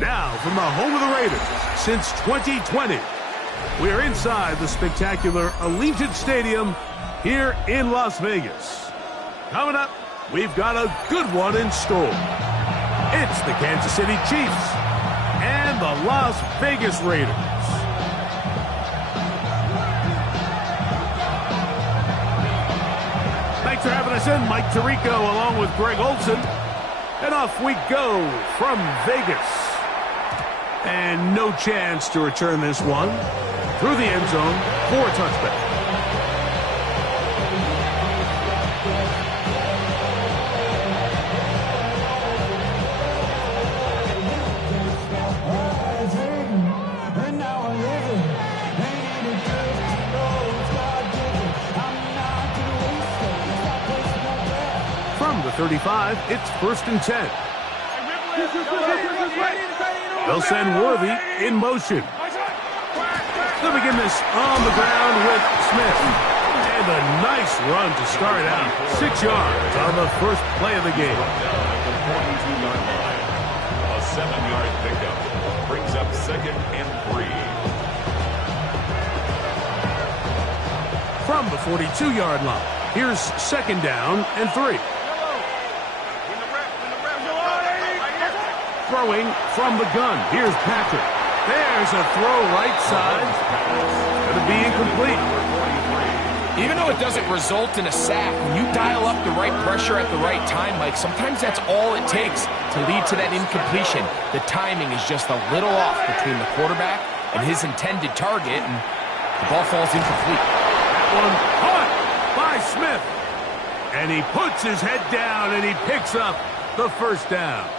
Now, from the home of the Raiders since 2020, we are inside the spectacular Allegiant Stadium here in Las Vegas. Coming up, we've got a good one in store. It's the Kansas City Chiefs and the Las Vegas Raiders. Thanks for having us in. Mike Tirico along with Greg Olson. And off we go from Vegas. And no chance to return this one through the end zone for a touchback. From the 35, it's 1st and 10. They'll send Worthy in motion. They'll begin this on the ground with Smith. And a nice run to start out. 6 yards on the first play of the game. A 7-yard pickup brings up 2nd and 3. From the 42-yard line, here's 2nd down and 3. Throwing from the gun. Here's Patrick. There's a throw right side. Going to be incomplete. Even though it doesn't result in a sack, when you dial up the right pressure at the right time, Mike, sometimes that's all it takes to lead to that incompletion. The timing is just a little off between the quarterback and his intended target, and the ball falls incomplete. That one caught by Smith. And he puts his head down and he picks up the first down.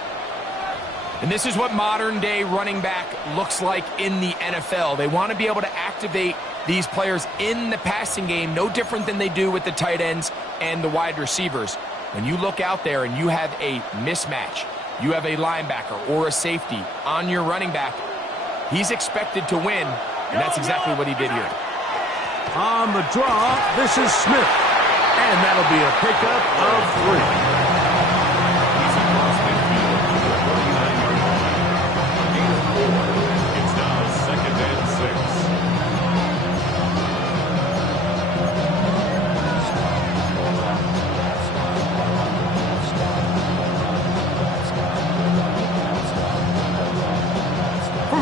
And this is what modern-day running back looks like in the NFL. They want to be able to activate these players in the passing game, no different than they do with the tight ends and the wide receivers. When you look out there and you have a mismatch, you have a linebacker or a safety on your running back, he's expected to win, and that's exactly what he did here. On the draw, this is Smith. And that'll be a pickup of 3.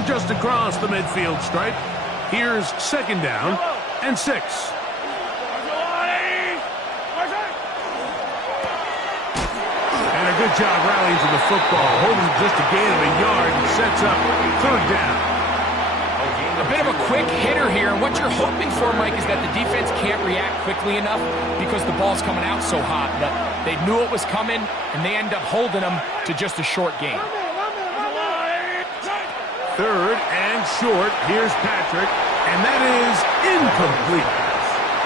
Just across the midfield stripe. Here's 2nd down and 6. And a good job rallying to the football, holding just a gain of a yard and sets up 3rd down. A bit of a quick hitter here, and what you're hoping for, Mike, is that the defense can't react quickly enough because the ball's coming out so hot. But they knew it was coming, and they end up holding them to just a short gain. 3rd and short. Here's Patrick, and that is incomplete.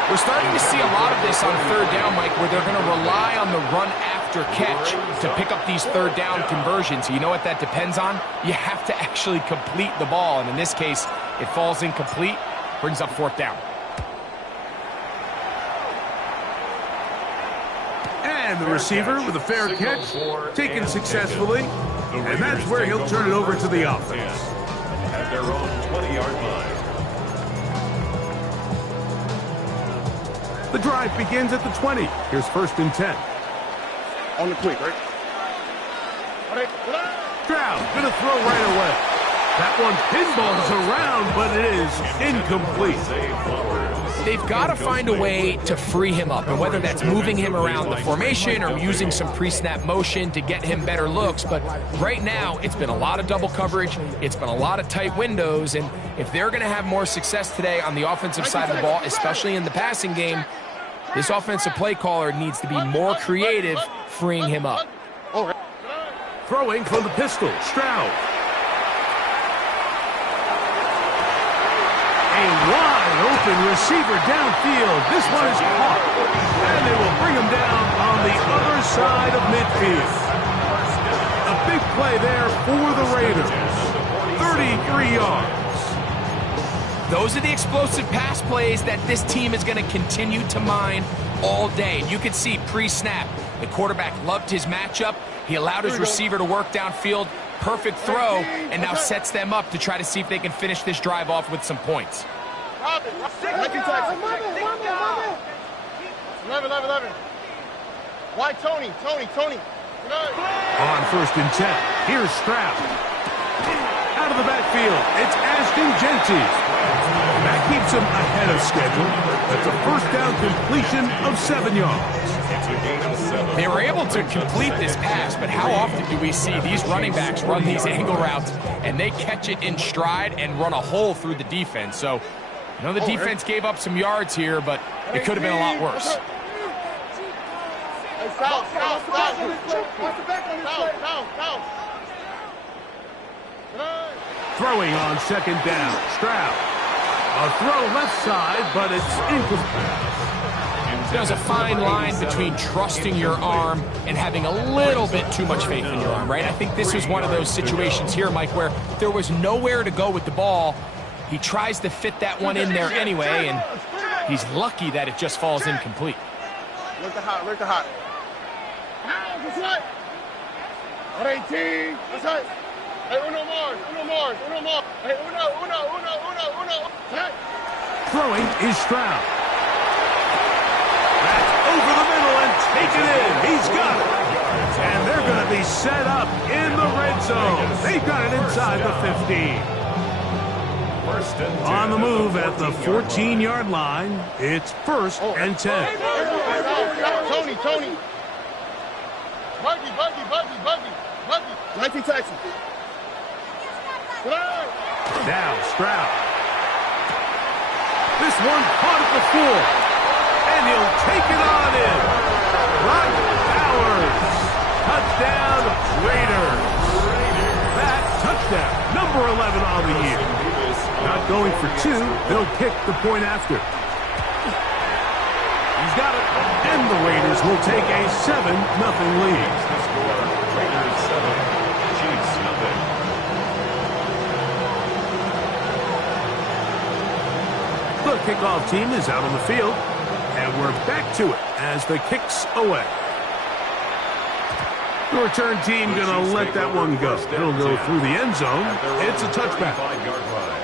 We're starting to see a lot of this on 3rd down, Mike, where they're going to rely on the run after catch to pick up these 3rd down conversions. You know what that depends on? You have to actually complete the ball, and in this case, it falls incomplete, brings up 4th down. And the receiver with a fair catch, taken successfully, and that's where he'll turn it over to the offense. At their own 20-yard line. The drive begins at the 20. Here's 1st and 10. On the quick, right? Stroud going to throw right away. That one pinballs around, but it is incomplete. They've got to find a way to free him up, and whether that's moving him around the formation or using some pre-snap motion to get him better looks. But right now, it's been a lot of double coverage. It's been a lot of tight windows, and if they're going to have more success today on the offensive side of the ball, especially in the passing game, this offensive play caller needs to be more creative freeing him up. Throwing from the pistol, Stroud. A wide open receiver downfield. This one is caught. And they will bring him down on the other side of midfield. A big play there for the Raiders. 33 yards. Those are the explosive pass plays that this team is going to continue to mine all day. And you can see pre-snap, the quarterback loved his matchup. He allowed his receiver to work downfield, perfect throw and now sets them up to try to see if they can finish this drive off with some points. 11. Why Tony? On 1st and 10, here's Stroud. Out of the backfield, it's Ashton Genty. That keeps him ahead of schedule. That's a first down completion of 7 yards. They were able to complete this pass, but how often do we see these running backs run these angle routes and they catch it in stride and run a hole through the defense? So, I know the defense gave up some yards here, but it could have been a lot worse. Throwing on 2nd down, Stroud. A throw left side, but it's incomplete. There's a fine line between trusting your arm and having a little bit too much faith in your arm, right? I think this was one of those situations here, Mike, where there was nowhere to go with the ball. He tries to fit that one in there anyway, and he's lucky that it just falls incomplete. Look the hot. That's right. 18. That's right. Hey, uno more. Hey, uno. Right. Throwing is Stroud. That's over the middle and taken in. He's got it. And they're going to be set up in the red zone. They've got it inside the 15. On the move at the 14-yard line, it's 1st and 10. Tony. Buggy. 19 Texas. Now Stroud. This one caught at the 4. And he'll take it on in. Brock Bowers. Touchdown, Raiders. That touchdown, number 11 on the year. Not going for 2. They'll kick the point after. He's got it. And the Raiders will take a 7-0 lead. Raiders 7, Chiefs nothing. The kickoff team is out on the field. And we're back to it as the kick's away. The return team going to let that one go. It'll go through the end zone. It's a touchback. 5-yard line.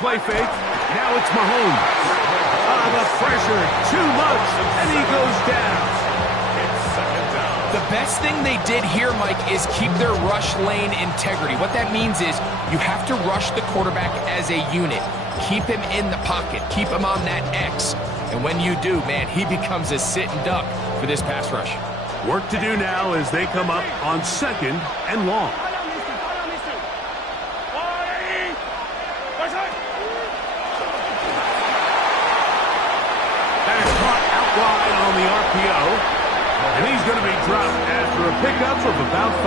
Play fake. Now it's Mahomes. The pressure, too much, and he goes down. The best thing they did here, Mike, is keep their rush lane integrity. What that means is you have to rush the quarterback as a unit. Keep him in the pocket. Keep him on that X. And when you do, man, he becomes a sit and duck for this pass rush. Work to do now as they come up on 2nd and long. The RPO, and he's going to be dropped after a pickup of about 5.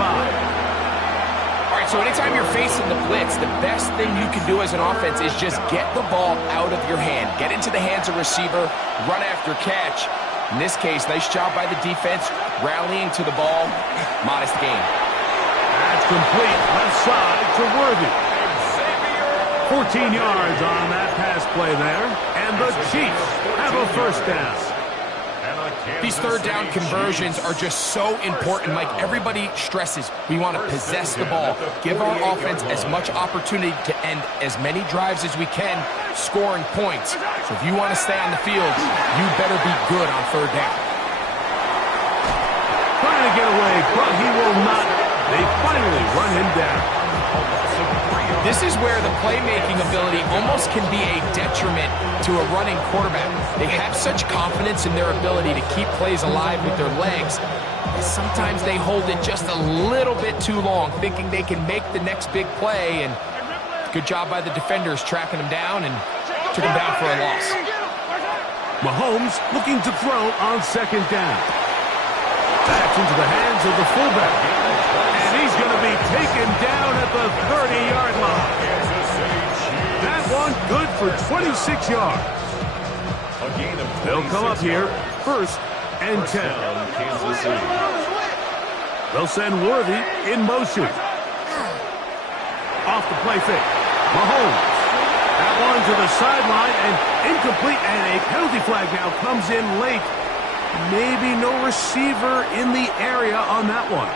All right, so anytime you're facing the blitz, the best thing you can do as an offense is just get the ball out of your hand. Get into the hands of receiver, run after catch. In this case, nice job by the defense, rallying to the ball. Modest gain. That's complete. Left side to Worthy. 14 yards on that pass play there, and the Chiefs have a first down. These 3rd down conversions are just so important, Mike. Everybody stresses we want to possess the ball, give our offense as much opportunity to end as many drives as we can, scoring points. So if you want to stay on the field, you better be good on 3rd down. Trying to get away, but he will not. They finally run him down. This is where the playmaking ability almost can be a detriment to a running quarterback. They have such confidence in their ability to keep plays alive with their legs. Sometimes they hold it just a little bit too long, thinking they can make the next big play, and good job by the defenders tracking him down and took him down for a loss. Mahomes looking to throw on 2nd down. That's into the hands of the fullback. And he's going to be taken down at the 30-yard line. That one good for 26 yards. They'll come up here 1st and 10. They'll send Worthy in motion. Off the play fake. Mahomes. That one to the sideline and incomplete, and a penalty flag now comes in late. Maybe no receiver in the area on that one.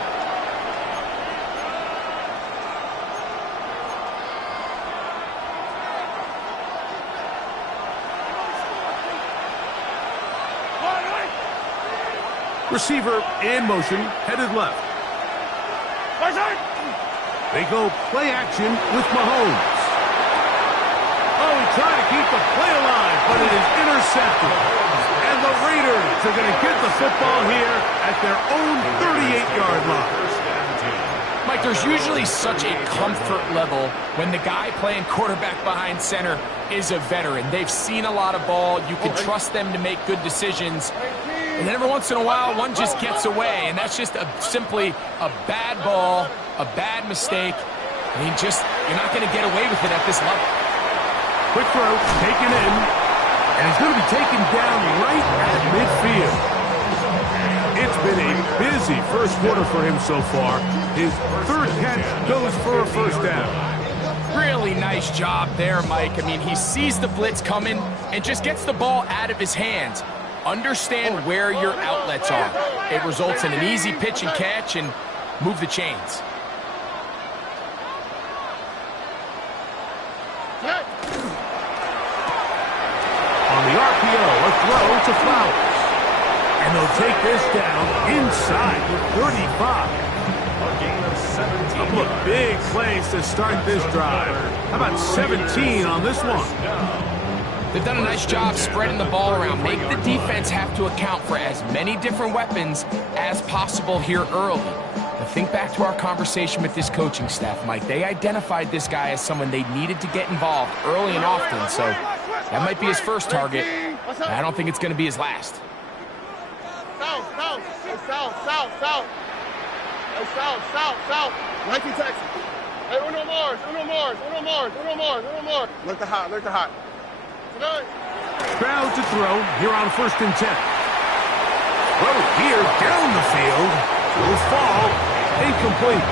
Receiver in motion, headed left. They go play action with Mahomes. Oh, he tried to keep the play alive, but it is intercepted. And the Raiders are going to get the football here at their own 38-yard line. Mike, there's usually such a comfort level when the guy playing quarterback behind center is a veteran. They've seen a lot of ball. You can trust them to make good decisions. And then every once in a while, one just gets away, and that's just simply a bad ball, a bad mistake. I mean, you're not going to get away with it at this level. Quick throw, taken in, and he's going to be taken down right at midfield. It's been a busy first quarter for him so far. His third catch goes for a first down. Really nice job there, Mike. I mean, he sees the blitz coming and just gets the ball out of his hands. Understand where your outlets are. It results in an easy pitch and catch and move the chains. On the RPO, a throw to Flowers. And they'll take this down inside the 35. A gain of 17. A couple of big plays to start this drive. How about 17 on this one? They've done a nice job spreading the ball around. Make the defense have to account for as many different weapons as possible here early. Now think back to our conversation with this coaching staff, Mike. They identified this guy as someone they needed to get involved early and often, so that might be his first target. I don't think it's going to be his last. South. 19 Texas. Hey, Uno Mars. Look the hot. Stroud to throw here on 1st and 10. Throw here down the field. Will fall. Incomplete.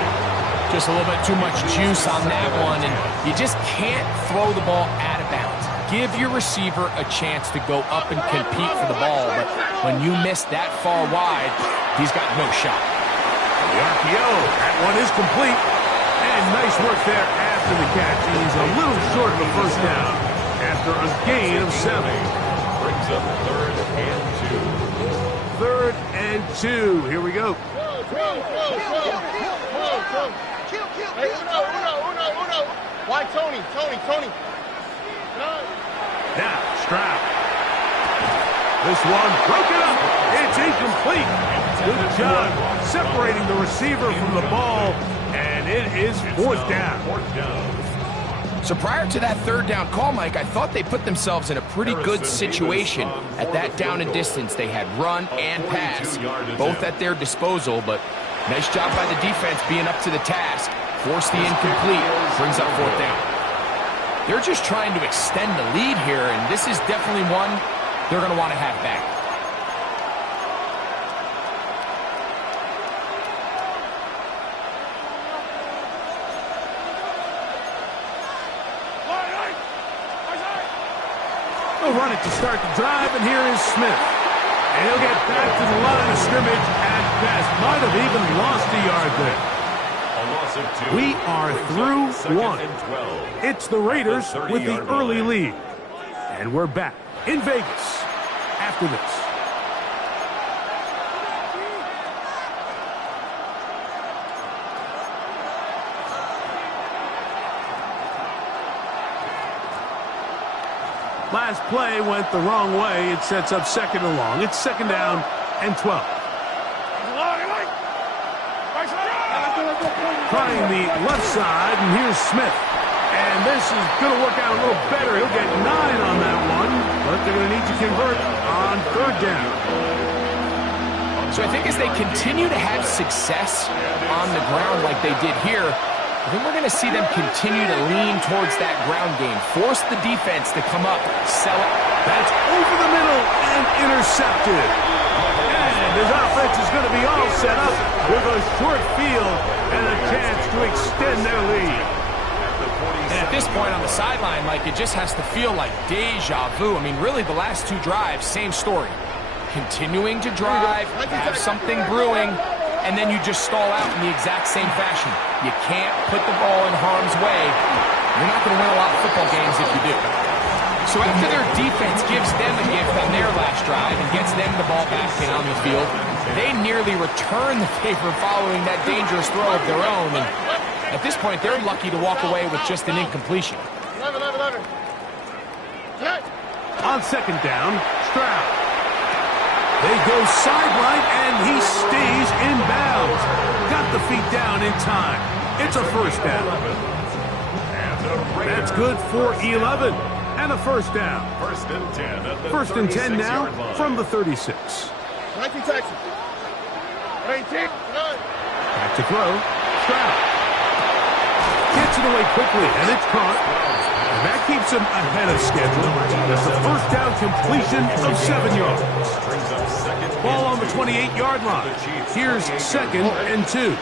Just a little bit too much juice on that one, and you just can't throw the ball out of bounds. Give your receiver a chance to go up and compete for the ball, but when you miss that far wide, he's got no shot. The RPO, that one is complete. And nice work there after the catch. He's a little short of the first down after a gain of 7. Brings up 3rd and 2. 3rd and 2. Here we go. Hey, Uno. Why Tony? Now, Stroud. This one broken up. It's incomplete. Good job separating the receiver from the ball, and it is 4th down. So prior to that 3rd down call, Mike, I thought they put themselves in a pretty good situation at that down and distance. They had run and pass, both at their disposal, but nice job by the defense being up to the task. Force the incomplete, brings up 4th down. They're just trying to extend the lead here, and this is definitely one they're going to want to have back. They'll run it to start the drive, and here is Smith. And he'll get back to the line of scrimmage at best. Might have even lost a yard there. A loss of 2. We are through 1. It's the Raiders with the early lead. And we're back in Vegas after this. Last play went the wrong way. It sets up 2nd and long. It's 2nd down and 12. Trying the left side, and here's Smith. And this is going to work out a little better. He'll get 9 on that one, but they're going to need to convert on 3rd down. So I think as they continue to have success on the ground like they did here, I think we're going to see them continue to lean towards that ground game. Force the defense to come up, sell it. That's over the middle and intercepted. And And his offense is going to be all set up with a short field and a chance to extend their lead. And at this point on the sideline, Mike, it just has to feel like deja vu. I mean, really, the last two drives, same story. Continuing to drive, have something brewing, and then you just stall out in the exact same fashion. You can't put the ball in harm's way. You're not going to win a lot of football games if you do. So after their defense gives them a gift on their last drive and gets them the ball back and on the field, they nearly return the favor following that dangerous throw of their own. And at this point, they're lucky to walk away with just an incompletion. 11. On second down, Stroud. They go sideline, and he stays in bounds. Got the feet down in time. It's a first down. That's good for 11. And a first down. First and 10 now from the 36. 19 Texas. 19. Back to throw. Stroud. Gets it away quickly, and it's caught. And that keeps him ahead of schedule. That's a first down completion of 7 yards. Ball on the 28-yard line. Here's second and 2. 18.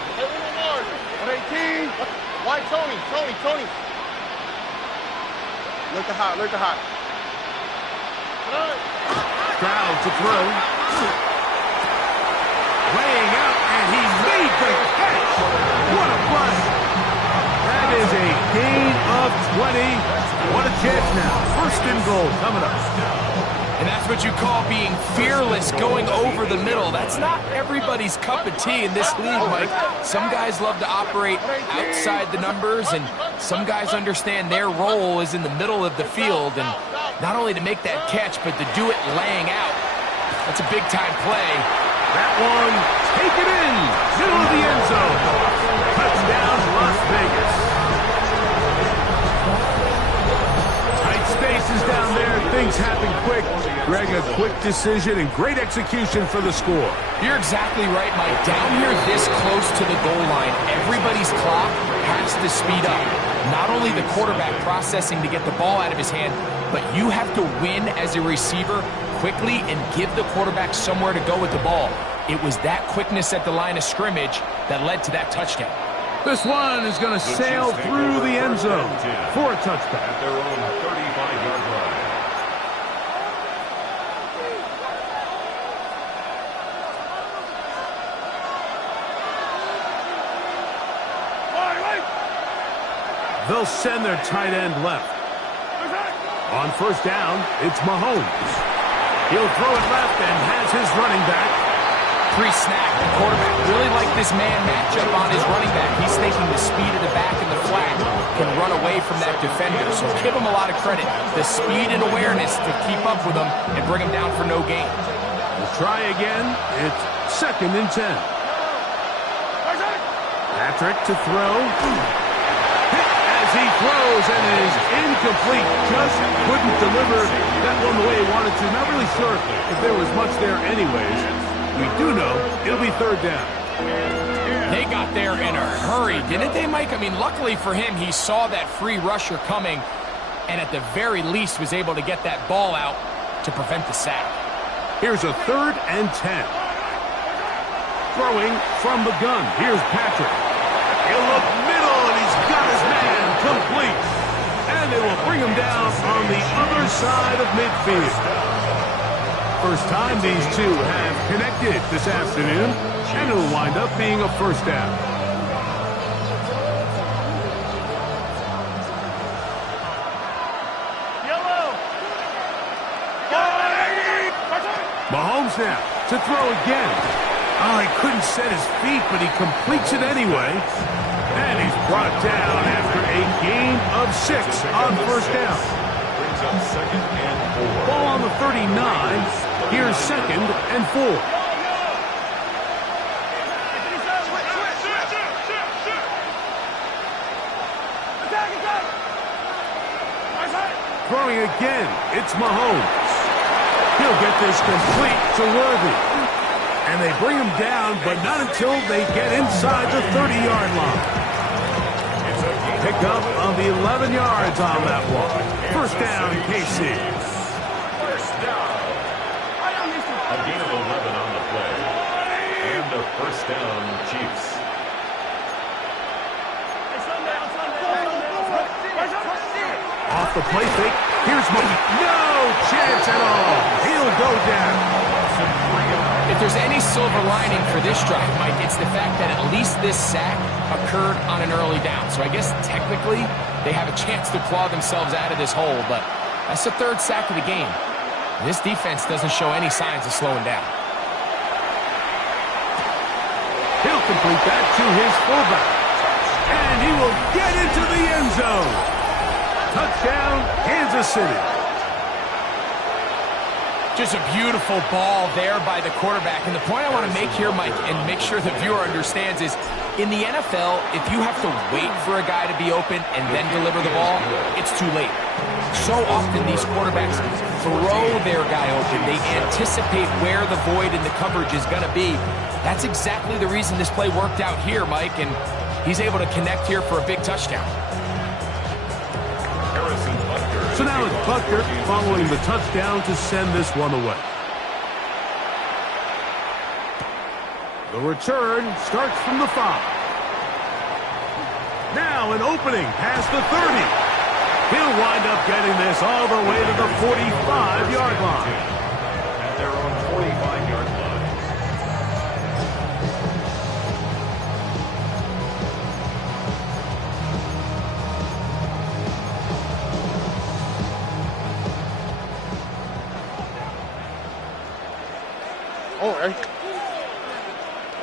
Why Tony? Look the hot. Stroud to throw. Laying out, and he made the catch. What a play. That is a gain of 20. What a chance now. First and goal coming up. And that's what you call being fearless, going over the middle. That's not everybody's cup of tea in this league, Mike. Some guys love to operate outside the numbers, and some guys understand their role is in the middle of the field, and not only to make that catch, but to do it laying out. That's a big-time play. That one, take it in, middle of the end zone. Touchdown, Las Vegas. Tight spaces down there, things happen quick. Greg, a quick decision and great execution for the score. You're exactly right, Mike. Down here this close to the goal line, everybody's clock has to speed up. Not only the quarterback processing to get the ball out of his hand, but you have to win as a receiver quickly and give the quarterback somewhere to go with the ball. It was that quickness at the line of scrimmage that led to that touchdown. This one is going to sail through the end zone for a touchdown. At their own 35-yard line. They'll send their tight end left. On first down, it's Mahomes. He'll throw it left and has his running back. Pre-snap, the quarterback really liked this man matchup on his running back. He's thinking the speed of the back in the flat can run away from that defender. So give him a lot of credit. The speed and awareness to keep up with him and bring him down for no gain. We'll try again. It's second and 10. Patrick to throw. As he throws and is incomplete. Just couldn't deliver that one the way he wanted to. Not really sure if there was much there anyways. We do know it'll be third down. They got there in a hurry, didn't they, Mike? I mean, luckily for him, he saw that free rusher coming and at the very least was able to get that ball out to prevent the sack. Here's a third and 10. Throwing from the gun. Here's Patrick. He'll look middle, and he's got his man complete. And they will bring him down on the other side of midfield. First time these two have connected this afternoon, and it'll wind up being a first down. Mahomes now to throw again. Oh, he couldn't set his feet, but he completes it anyway. And he's brought down after a gain of 6 on first down. Brings up second and 4. Ball on the 39. Here's second and 4. Throwing again, it's Mahomes. He'll get this complete to Worthy. And they bring him down, but not until they get inside the 30-yard line. Pick up of the 11 yards on that one. First down, KC. A gain of 11 on the play. down, Chiefs. Off the play fake. Here's Monkey. No chance at all. He'll go down. If there's any silver lining for this drive, Mike, it's the fact that at least this sack occurred on an early down. So I guess technically they have a chance to claw themselves out of this hole, but that's the third sack of the game. This defense doesn't show any signs of slowing down. He'll complete that to his fullback. And he will get into the end zone. Touchdown, Kansas City. Just a beautiful ball there by the quarterback. And the point I want to make here, Mike, and make sure the viewer understands is, in the NFL, if you have to wait for a guy to be open and then deliver the ball, it's too late. So often these quarterbacks throw their guy open. They anticipate where the void in the coverage is going to be. That's exactly the reason this play worked out here, Mike, and he's able to connect here for a big touchdown. So now it's Butker following the touchdown to send this one away. The return starts from the 5. Now an opening past the 30. He'll wind up getting this all the way to the 45-yard line. At their own 45-yard line. Oh, right.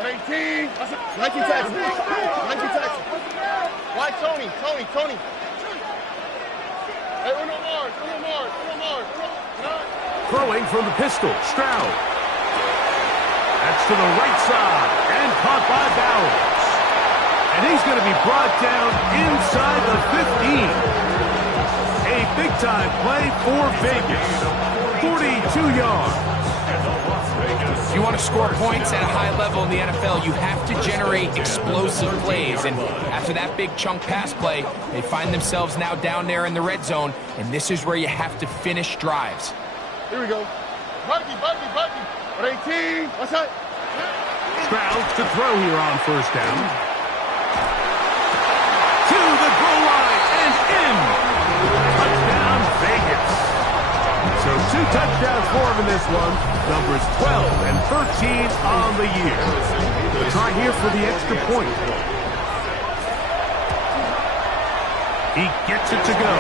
18. 19 tackles. 19 tackles. Why Tony? Tony. Hey, uno more. Throwing from the pistol, Stroud. That's to the right side and caught by Bowers. And he's going to be brought down inside the 15. A big-time play for Vegas. 42 yards. If you want to score points at a high level in the NFL, you have to generate explosive plays. And after that big chunk pass play, they find themselves now down there in the red zone. And this is where you have to finish drives. Here we go. Bucky. 18. What's that? Stroud to throw here on first down. To the goal line and in. Touchdown, Vegas. So 2 touchdowns for him in this one. Numbers 12 and 13 on the year. The try here for the extra point. He gets it to go,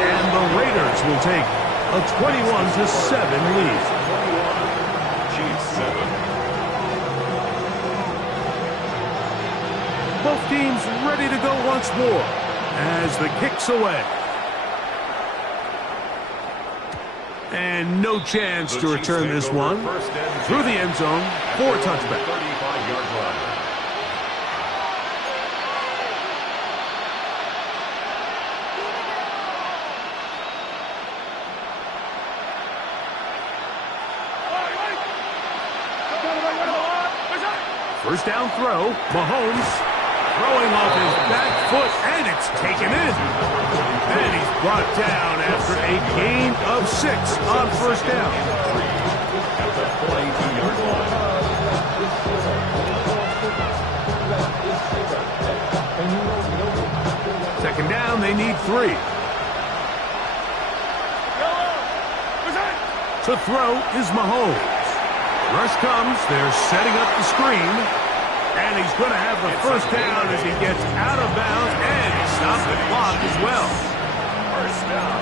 and the Raiders will take a 21-7 lead. Chiefs 7. Both teams ready to go once more as the kick's away. And no chance to return this one through the end zone for a touchback. 35-yard line. First down throw, Mahomes throwing off his back foot, and it's taken in. And he's brought down after a gain of 6 on first down. At the 42-yard line. Second down, they need 3. To throw is Mahomes. Rush comes, they're setting up the screen, and he's going to have the first down as he gets out of bounds and stops the clock as well.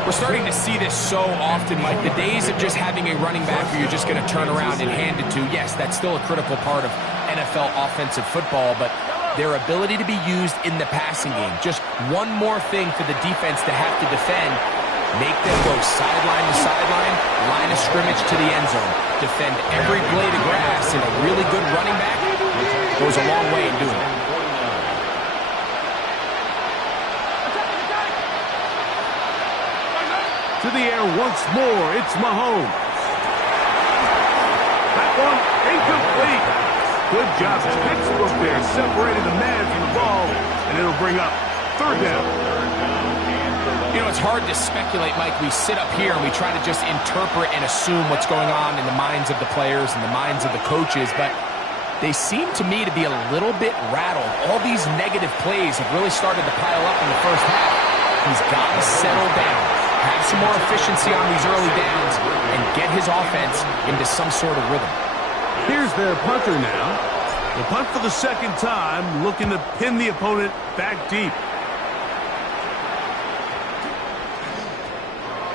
We're starting to see this so often, Mike. The days of just having a running back who you're just going to turn around and hand it to, yes, that's still a critical part of NFL offensive football, but their ability to be used in the passing game, just one more thing for the defense to have to defend. Make them go sideline to sideline, line of scrimmage to the end zone. Defend every blade of grass, and a really good running back goes a long way in doing it. To the air once more, it's Mahomes. That one incomplete. Good job. Textbook there, separating the man from the ball, and it'll bring up third down. You know, it's hard to speculate, Mike. We sit up here and we try to just interpret and assume what's going on in the minds of the players and the minds of the coaches, but they seem to me to be a little bit rattled. All these negative plays have really started to pile up in the first half. He's got to settle down, have some more efficiency on these early downs, and get his offense into some sort of rhythm. Here's their punter now. The punt for the second time, looking to pin the opponent back deep.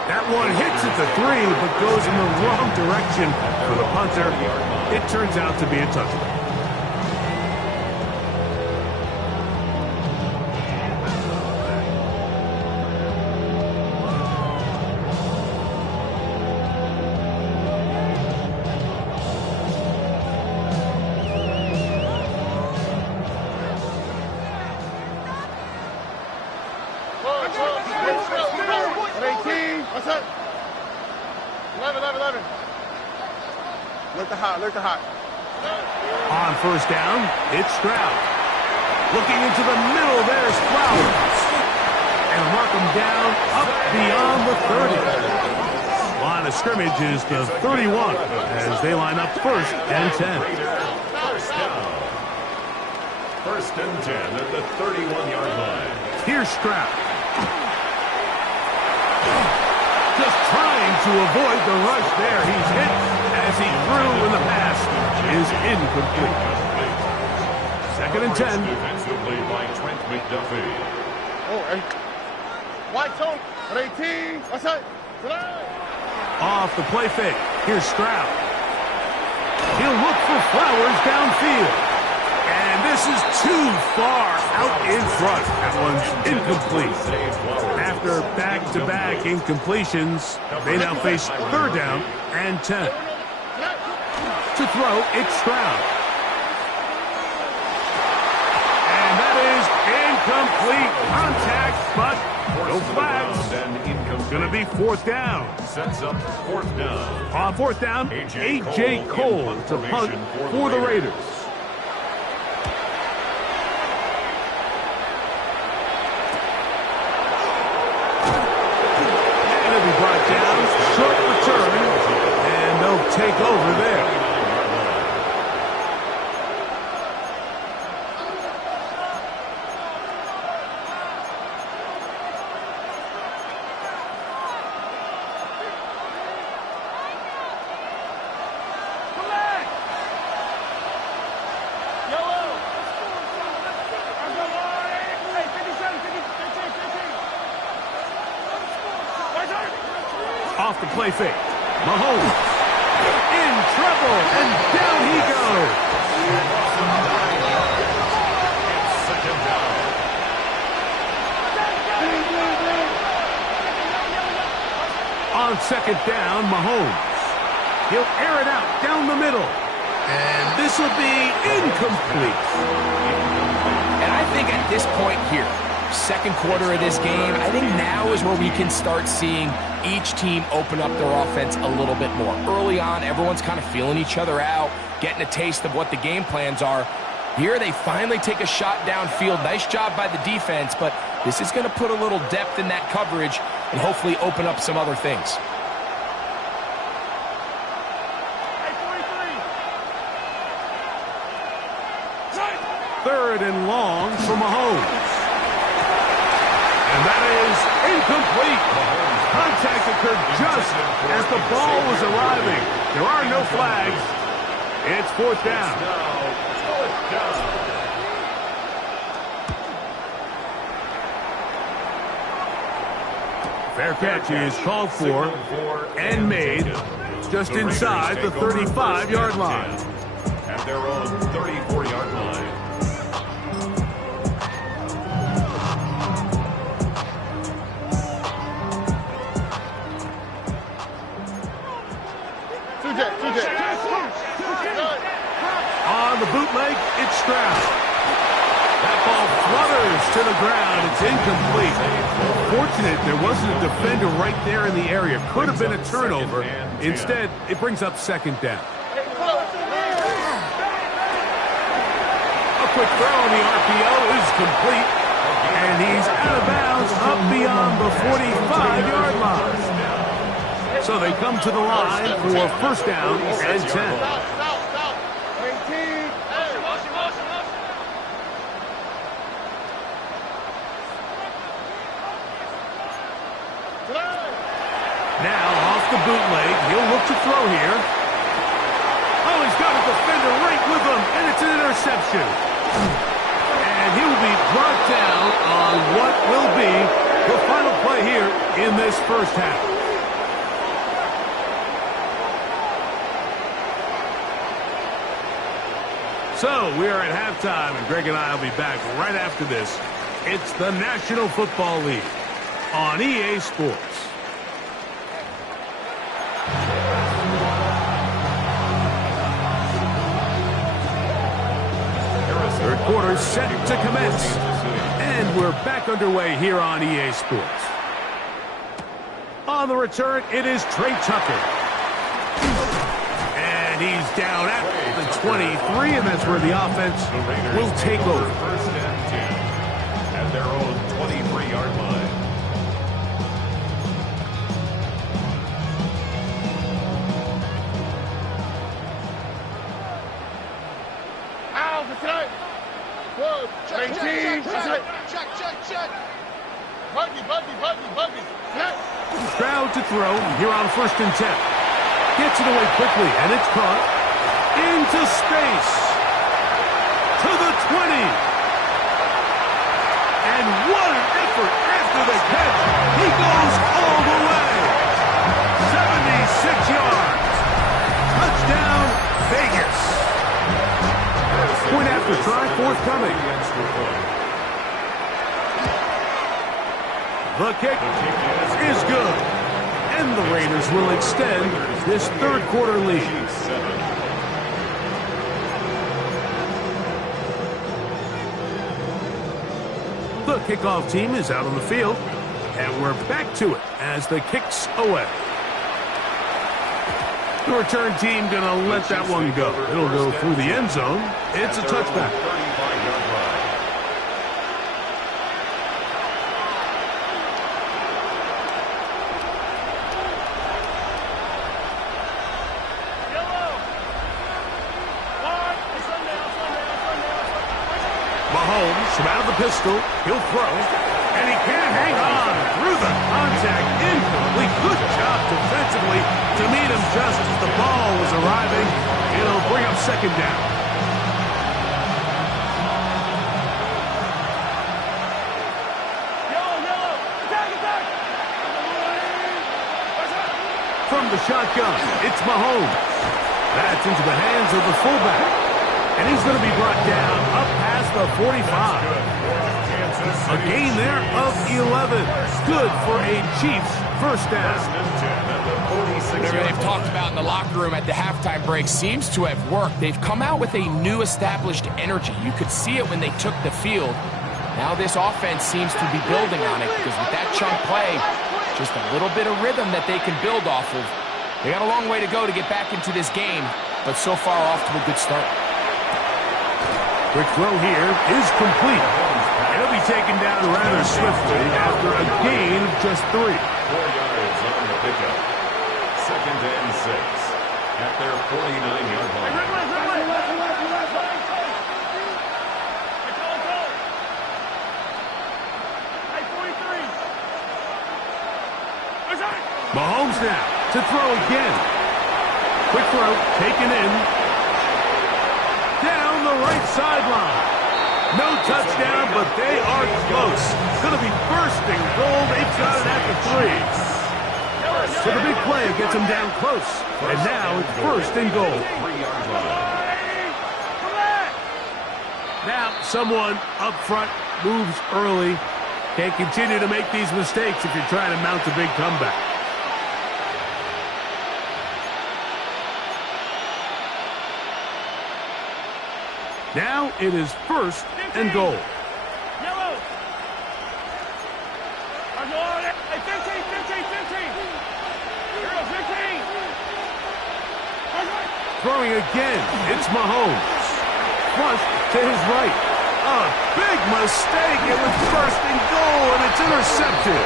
That one hits at the 3, but goes in the wrong direction for the punter. It turns out to be a touchdown. Alert the hot. On first down, it's Stroud. Looking into the middle, there's Flowers. And mark him down up beyond the 30. Line of scrimmage is the 31 as they line up first and 10. First and 10 at the 31-yard line. Here's Stroud. Just trying to avoid the rush there. He's hit as he threw in the pass is incomplete. Second and 10. Defensively by Trent McDuffie. White zone. 18. What's that? Off the play fake. Here's Stroud. He'll look for Flowers downfield. And this is too far out in front. That one's incomplete. After back-to-back incompletions, they now face third down and 10. To throw, it's Stroud. And that is incomplete contact, but no flags. Going to be fourth down. Sets up fourth down. On fourth down, A.J. Cole to punt for the Raiders. And it'll be brought down, short return, and they'll take over there. Off the play fake. Mahomes in trouble, and down he goes. Second down. On second down, Mahomes. He'll air it out down the middle. And this will be incomplete. And I think at this point here, second quarter of this game, I think now is where we can start seeing each team open up their offense a little bit more. Early on, everyone's kind of feeling each other out, getting a taste of what the game plans are. Here, they finally take a shot downfield. Nice job by the defense, but this is going to put a little depth in that coverage and hopefully open up some other things. Third and long for Mahomes. And that is incomplete. Contact occurred just as the ball was arriving. There are no flags. It's fourth down. Fair catch is called for and made just inside the 35-yard line. At their own 34-yard line. On the bootleg, it's Stroud. That ball flutters to the ground. It's incomplete. Fortunate there wasn't a defender right there in the area. Could have been a turnover. Instead, it brings up second down. A quick throw on the RPO is complete. And he's out of bounds up beyond the 45-yard line. So they come to the line for first down and 10. Now off the bootleg, he'll look to throw here. Oh, he's got a defender right with him, and it's an interception. And he will be brought down on what will be the final play here in this first half. So we are at halftime, and Greg and I will be back right after this. It's the National Football League on EA Sports. Third quarter set to commence. And we're back underway here on EA Sports. On the return, it is Trey Tucker. And he's down at the 23, and that's where the offense will take over. First and 10 at their own 23-yard line. Check. Buggy. Stroud to throw here on 1st and 10. Gets it away quickly, and it's caught into space to the 20. And what an effort after the catch. He goes all the way. 76 yards. Touchdown, Vegas. Point after try forthcoming. The kick is good. And the Raiders will extend this third quarter lead. The kickoff team is out on the field. And we're back to it as the kick's away. The return team going to let that one go. It'll go through the end zone. It's a touchback. Mahomes from out of the pistol. He'll throw. And he can't hang on through the contact. Incomplete. Good job defensively to meet him just as the ball was arriving. It'll bring up second down. From the shotgun, it's Mahomes. That's into the hands of the fullback. And he's going to be brought down up past the 45. A gain there of 11. Good for a Chiefs first down. Whatever they've talked about in the locker room at the halftime break seems to have worked. They've come out with a new established energy. You could see it when they took the field. Now this offense seems to be building on it because with that chunk play, just a little bit of rhythm that they can build off of. They got a long way to go to get back into this game, but so far off to a good start. Quick throw here is complete. It'll be taken down rather swiftly after a gain of just 3. 4 yards on the pickup. Second and 6 at their 49-yard line. Mahomes now to throw again. Quick throw taken in. Down the right sideline. No touchdown, but they are close. It's going to be first and goal. They've got it at the 3. So the big play gets them down close. And now it's first and goal. 3-yard line. Now someone up front moves early. Can't continue to make these mistakes if you're trying to mount a big comeback. Now it is first and goal. Yellow. 15. Here goes 15. Throwing again, it's Mahomes. Flush to his right. A big mistake. It was first and goal, and it's intercepted.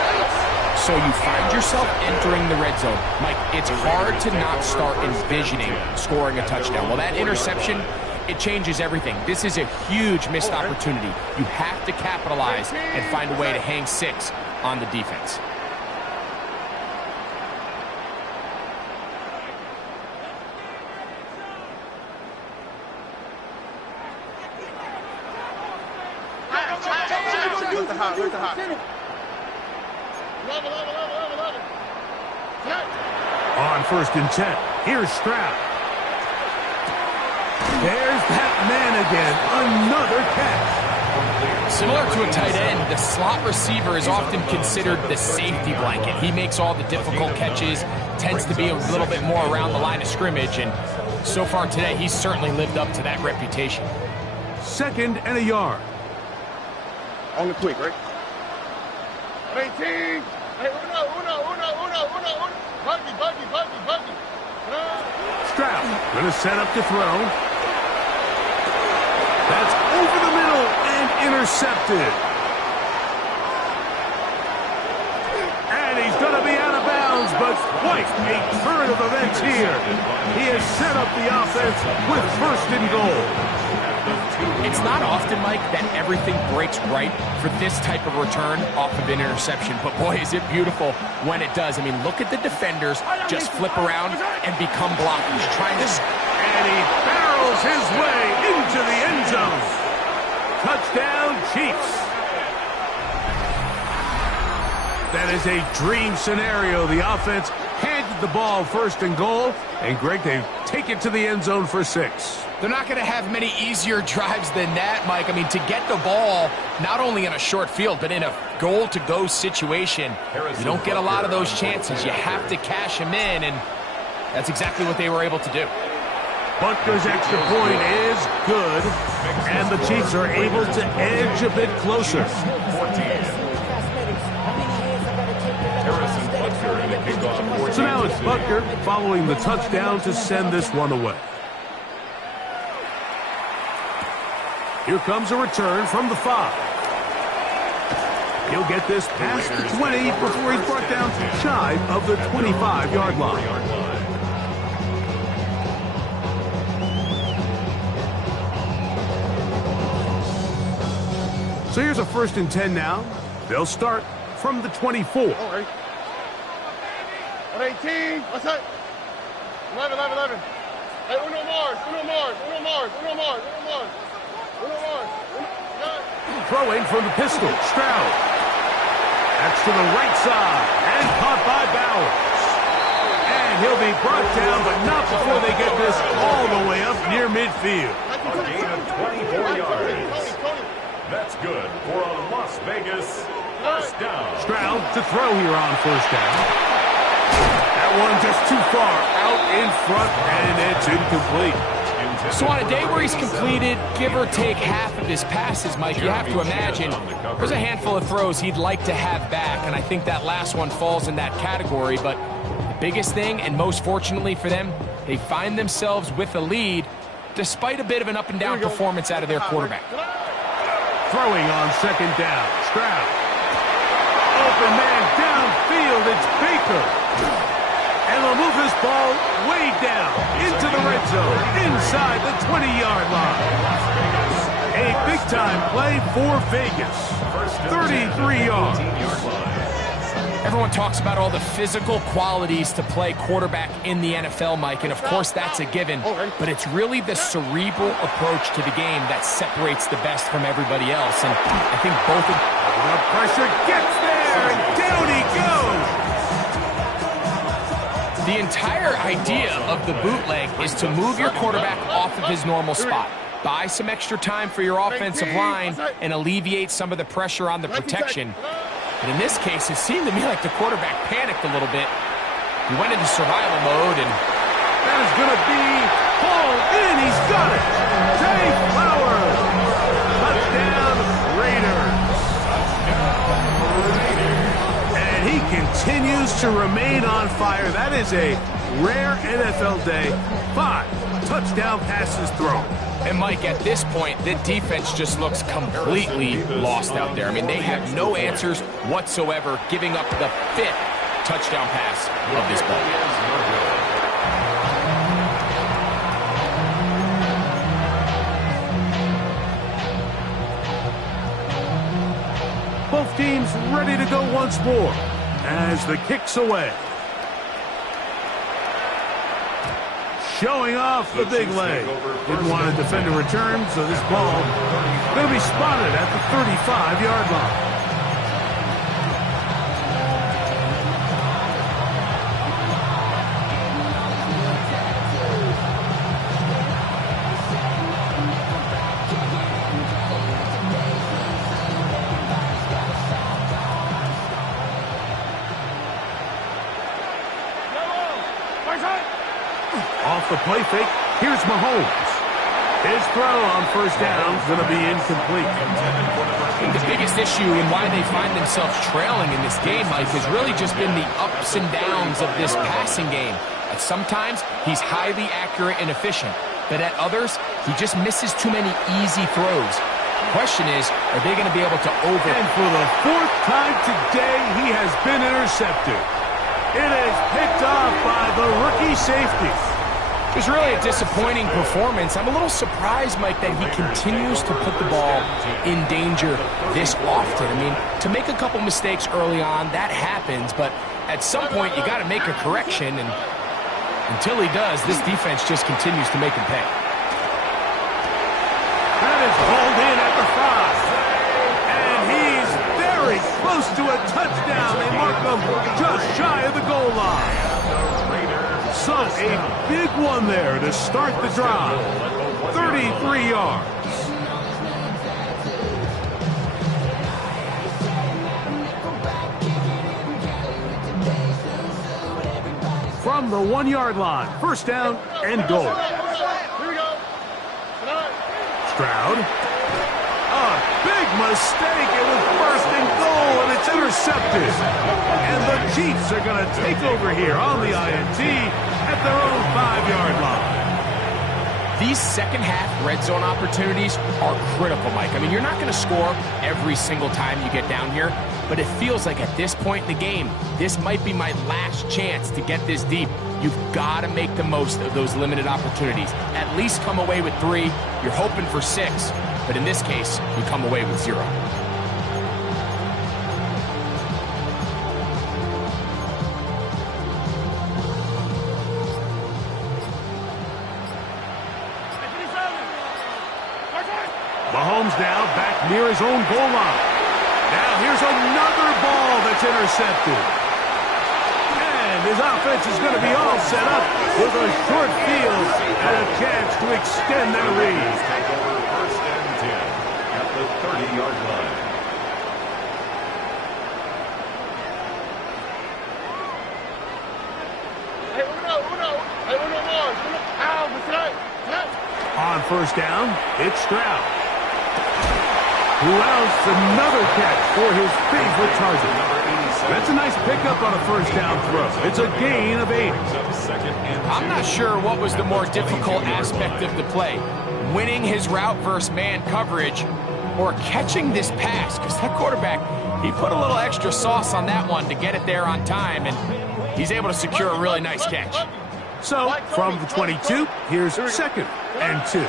So you find yourself entering the red zone. Mike, it's hard to not start envisioning scoring a touchdown. Well, that interception, it changes everything. This is a huge missed opportunity. You have to capitalize and find a way to hang 6 on the defense. Let the hop. 11. On 1st and 10, here's Stroud. There's that man again, another catch. Similar to a tight end, the slot receiver is often considered the safety blanket. He makes all the difficult catches, tends to be a little bit more around the line of scrimmage, and so far today, he's certainly lived up to that reputation. 2nd and a yard. On the quick, right? 18. Hey, uno. Buggy. Stroud going to set up to throw. That's over the middle and intercepted. And he's going to be out of bounds, but quite a turn of events here. He has set up the offense with 1st and goal. It's not often, Mike, that everything breaks right for this type of return off of an interception. But, boy, is it beautiful when it does. I mean, look at the defenders just flip around and become blockers. And he barrels his way into the end zone. Touchdown, Chiefs. That is a dream scenario. The offense handed the ball 1st and goal. And, Greg, they take it to the end zone for 6. They're not going to have many easier drives than that, Mike. I mean, to get the ball not only in a short field, but in a goal-to-go situation, you don't get a lot of those chances. You have to cash them in, and that's exactly what they were able to do. Butker's extra point is good, and the Chiefs are able to edge a bit closer. So now it's Butker following the touchdown to send this one away. Here comes a return from the 5. He'll get this past the 20 before he's brought down shy of the 25-yard line. So here's a 1st and 10 now. They'll start from the 24. All right. 18. What's that? 11. Hey, uno more. Throwing from the pistol, Stroud. That's to the right side, and caught by Bowers. And he'll be brought down, but not before they get this all the way up near midfield. A gain of 24 yards. That's good for a Las Vegas 1st down. Stroud to throw here on 1st down. That one just too far out in front, and it's incomplete. So on a day where he's completed, give or take half of his passes, Mike, you have to imagine there's a handful of throws he'd like to have back, and I think that last one falls in that category. But the biggest thing, and most fortunately for them, they find themselves with a lead despite a bit of an up-and-down performance out of their quarterback. Throwing on 2nd down, Stroud. Open man downfield, it's Baker. And they'll move this ball way down into the red zone, inside the 20-yard line. A big-time play for Vegas. 33 yards. Everyone talks about all the physical qualities to play quarterback in the NFL, Mike, and of course that's a given, but it's really the cerebral approach to the game that separates the best from everybody else, and I think both of the pressure gets there, and down he goes. The entire idea of the bootleg is to move your quarterback off of his normal spot. Buy some extra time for your offensive line and alleviate some of the pressure on the protection. But in this case, it seemed to me like the quarterback panicked a little bit. He went into survival mode, and that is going to be hauled in. He's got it. Zay Flowers. Touchdown, Raiders. And he continues to remain on fire. That is a rare NFL day. 5 touchdown passes thrown. And, Mike, at this point, the defense just looks completely lost out there. I mean, they have no answers whatsoever, giving up the 5th touchdown pass of this ball. Both teams ready to go once more as the kick's away. showing off the big leg. Didn't want to defend a return, so this ball going to be spotted at the 35-yard line. Off the play fake, here's Mahomes. His throw on first down is going to be incomplete. The biggest issue and why they find themselves trailing in this game, Mike, has really just been the ups and downs of this passing game. At sometimes, he's highly accurate and efficient, but at others, he just misses too many easy throws. The question is, are they going to be able to And for the fourth time today, he has been intercepted. It is picked off by the rookie safety. It's really a disappointing performance. I'm a little surprised, Mike, that he continues to put the ball in danger this often. I mean, to make a couple mistakes early on, that happens, but at some point you got to make a correction, and until he does, this defense just continues to make him pay. That is hauled in at the 5, and he's very close to a touchdown. They mark him just shy of the goal line. So a big one there to start the drive. 33 yards. From the 1-yard line, first down and goal. Here we go. Stroud. A big mistake. It was first and goal, and it's intercepted. And the Chiefs are going to take over here on the INT at their own 5-yard line. These second-half red zone opportunities are critical, Mike. I mean, you're not going to score every single time you get down here, but it feels like at this point in the game, this might be my last chance to get this deep. You've got to make the most of those limited opportunities. At least come away with 3. You're hoping for 6, but in this case, you come away with 0. Mahomes now back near his own goal line. Now here's another ball that's intercepted. And his offense is going to be all set up with a short field and a chance to extend their lead. Take over first and 10 at the 30-yard line. On first down, it's Stroud, who allows another catch for his favorite target. That's a nice pickup on a first down throw. It's a gain of 8. I'm not sure what was the more difficult aspect of the play, winning his route versus man coverage or catching this pass, because that quarterback, he put a little extra sauce on that one to get it there on time, and he's able to secure a really nice catch. So, from the 22, here's second and 2.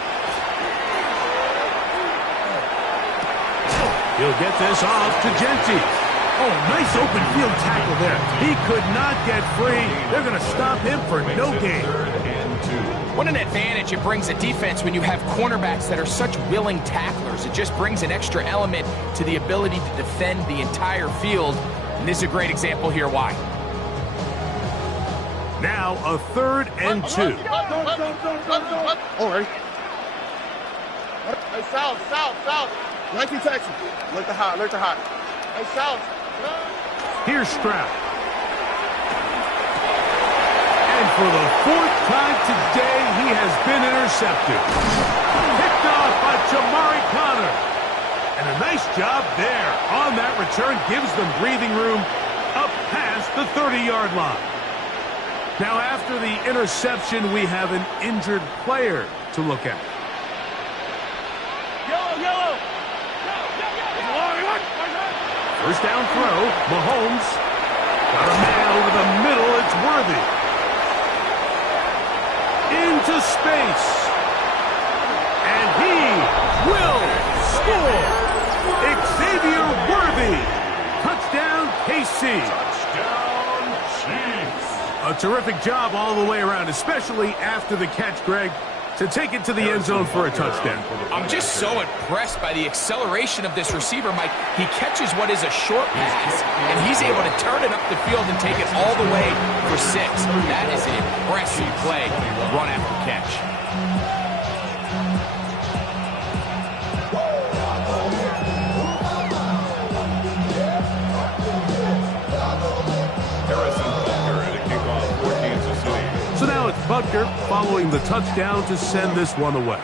He'll get this off to Genty. Oh, nice open field tackle there. He could not get free. They're going to stop him for no gain. What an advantage it brings a defense when you have cornerbacks that are such willing tacklers. It just brings an extra element to the ability to defend the entire field. And this is a great example here why. Now a third and 2. All right. Hey, south. 19 Texas. Look to hot. Hey, south. Here's Stroud. And for the 4th time today, he has been intercepted. Picked off by Jamari Connor. And a nice job there on that return. Gives them breathing room up past the 30-yard line. Now, after the interception, we have an injured player to look at. Yellow. First down throw, Mahomes. Got a man over the middle, it's Worthy. Into space. And he will score. Xavier Worthy. Touchdown, KC. Touchdown, Chiefs. A A terrific job all the way around, especially after the catch, Greg, to take it to the end zone for a touchdown. I'm just so impressed by the acceleration of this receiver, Mike. He catches what is a short pass, and he's able to turn it up the field and take it all the way for 6. That is an impressive play, run after catch. So now it's Butker following the touchdown to send this one away.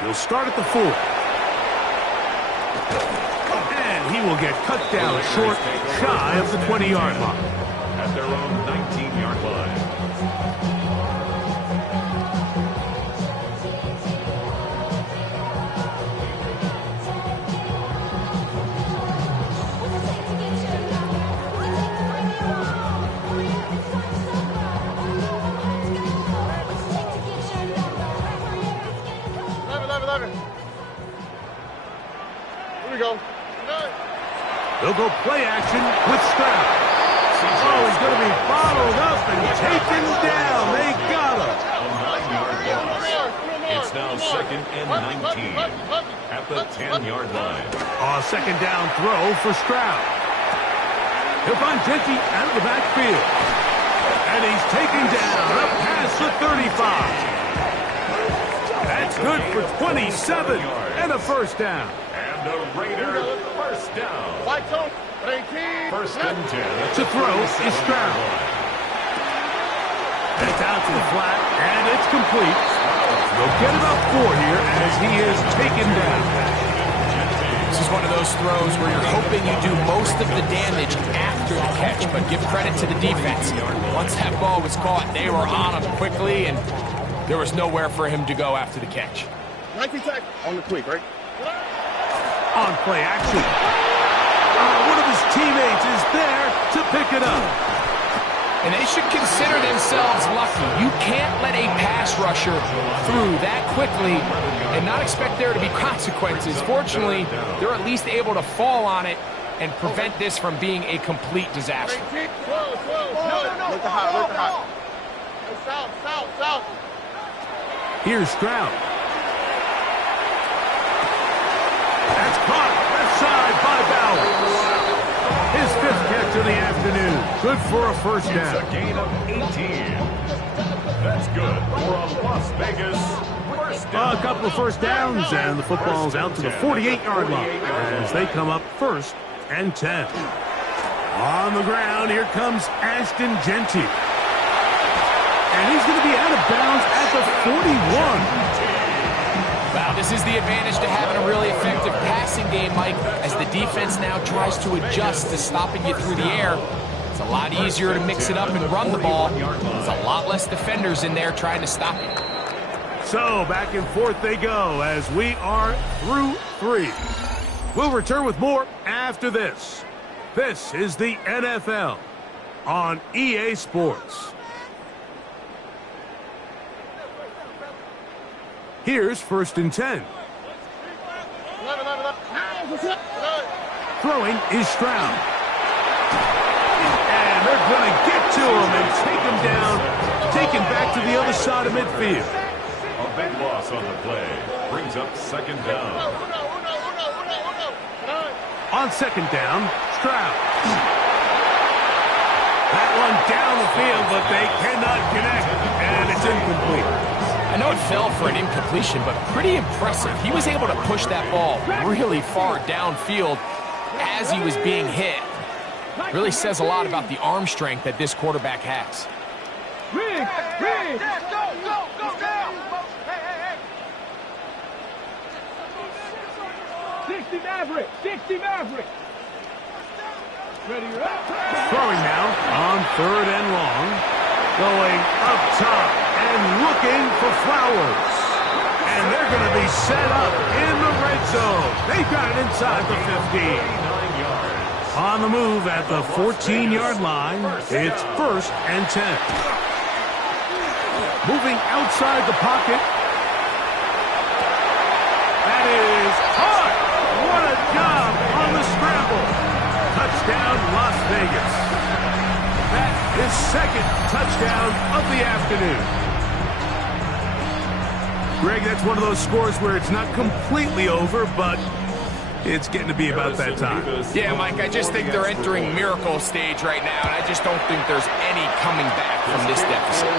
He'll start at the 4. And he will get cut down short, shy of the 20-yard line. At their own 19-yard line. Here we go. They'll go play action with Stroud. Oh, he's going to be bottled up and taken down. They got him. It's now 2nd and 19 at the 10-yard line. A second down throw for Stroud. He'll find Genty out of the backfield. And he's taken down up past the 35. That's good for 27 and a first down. And the Raiders first down. First and 10. To throw is Stroud. That's out to the flat, and it's complete. They'll get about 4 here as he is taken down. This is one of those throws where you're hoping you do most of the damage after the catch, but give credit to the defense. Once that ball was caught, they were on him quickly, and there was nowhere for him to go after the catch. 19 tackle on the quick, right? On play action. One of his teammates is there to pick it up. And they should consider themselves lucky. You can't let a pass rusher through that quickly and not expect there to be consequences. Fortunately, they're at least able to fall on it and prevent this from being a complete disaster. Look the hot, look the hot. South. Here's Stroud. That's caught left side by Bowers. His 5th catch of the afternoon. Good for a first down. It's a gain of 18. That's good for a Las Vegas first down. A couple of first downs, and the football's out to the 48-yard line as they come up 1st and 10. On the ground, here comes Ashton Genty. And he's going to be out of bounds at the 41. Wow, this is the advantage to having a really effective passing game, Mike, as the defense now tries to adjust to stopping you through the air. It's a lot easier to mix it up and run the ball. There's a lot less defenders in there trying to stop it. So back and forth they go as we are through 3. We'll return with more after this. This is the NFL on EA Sports. Here's 1st and 10. Throwing is Stroud. And they're going to get to him and take him down, taken back to the other side of midfield. A big loss on the play. Brings up 2nd down. On 2nd down, Stroud. That one down the field, but they cannot connect, and it's incomplete. I know it fell for an incompletion, but pretty impressive. He was able to push that ball really far downfield as he was being hit. Really says a lot about the arm strength that this quarterback has. Rig! 60 Maverick! Ready, Throwing now on 3rd and long. Going up top and looking for Flowers. And they're going to be set up in the red zone. They've got it inside the 15. On the move at the 14-yard line, it's 1st and 10. Moving outside the pocket. That is caught. What a job on the scramble. Touchdown, Las Vegas. That is second touchdown of the afternoon. Greg, that's one of those scores where it's not completely over, but it's getting to be about that time. Yeah, Mike, I just think they're entering miracle stage right now, and I just don't think there's any coming back from this deficit.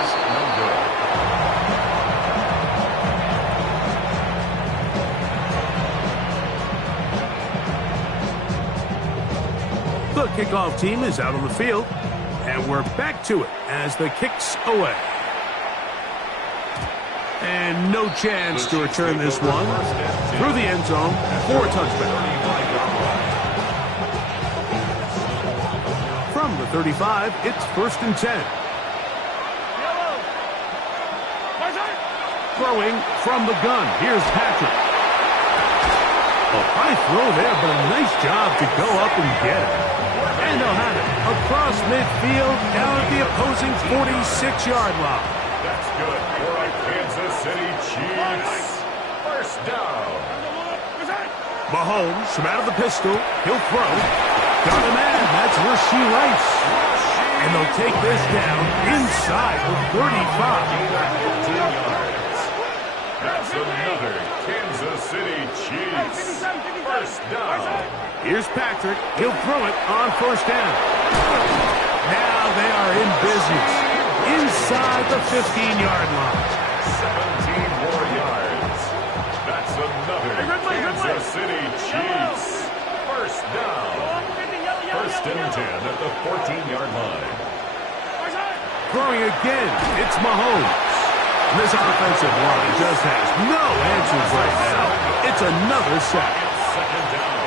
The kickoff team is out on the field, and we're back to it as the kick's away. And no chance to return this one through the end zone for a touchback. From the 35, it's 1st and 10. Throwing from the gun. Here's Patrick. A high throw there, but a nice job to go up and get it. And they'll have it across midfield down at the opposing 46-yard line. That's good for a Kansas City Chiefs. First down. Mahomes from out of the pistol. He'll throw. Got a man. That's Rasheed Rice. And they'll take this down inside the 35. That's another Kansas City Chiefs. First down. Here's Patrick. He'll throw it on 1st down. Now they are in business. Inside the 15-yard line. 17 more yards. That's another Kansas City Chiefs. First down. 1st and 10 at the 14-yard line. Throwing again. It's Mahomes. This offensive line just has no answers right now. It's another sack. Second down.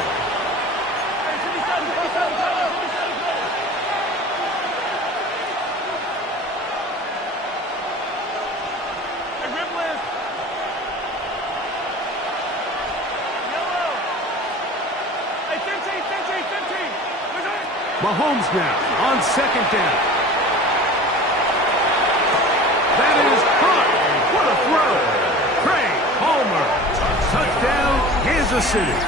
Mahomes now on 2nd down. That is caught. What a throw. Craig Palmer. Touchdown, Kansas City.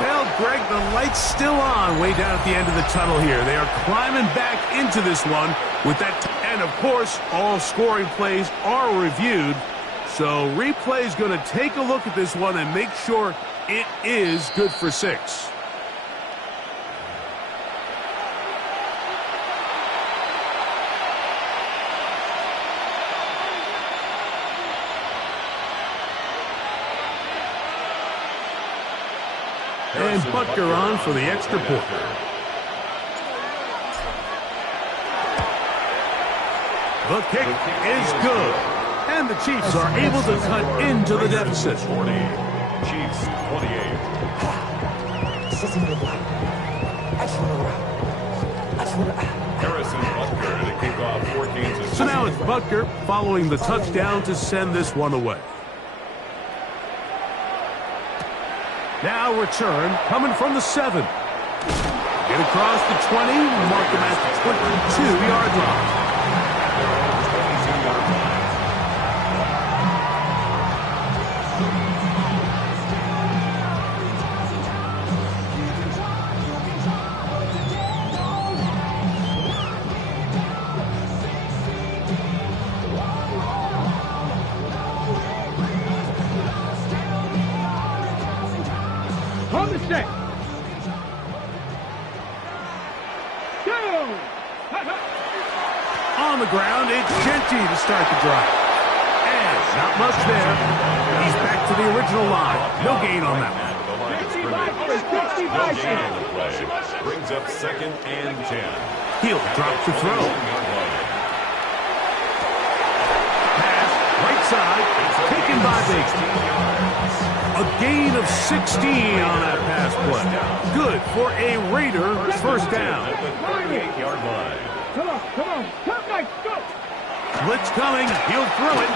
Well, Greg, the light's still on way down at the end of the tunnel here. They are climbing back into this one with that. And, of course, all scoring plays are reviewed. So replay's going to take a look at this one and make sure it is good for 6. And Butker on for the extra point. The kick is good. And the Chiefs are able to cut into the deficit. 40. Chiefs 28. Harrison Butker to kick off for Kansas City. So now it's Butker following the touchdown to send this one away. Now return coming from the 7. Get across the 20, mark them at the 22-yard line. On the set. Go! On the ground, it's Genty to start the drive. And not much there. He's back to the original line. No gain on that one. The line of scrimmage. No gain on the play. Brings up 2nd and 10. He'll drop to throw. Pass, right side, taken by Baker. A gain of 16 on that pass play. Good for a Raider first down. At the 38-yard line. Come on. Come, guys, go! Blitz coming. He'll throw it.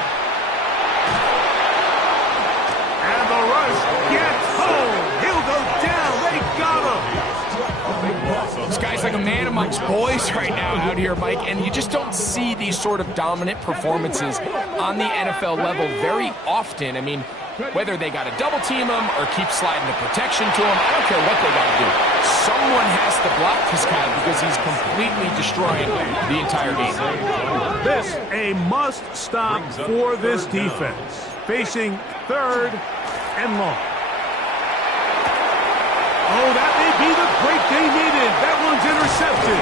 And the rush gets home. He'll go down. They got him. This guy's like a man amongst boys right now out here, Mike, and you just don't see these sort of dominant performances on the NFL level very often. I mean, Whether they got to double team him or keep sliding the protection to him, I don't care what they got to do. Someone has to block this guy because he's completely destroying the entire game. This a must stop for this defense. Facing 3rd and long. Oh, that may be the break they needed. That one's intercepted.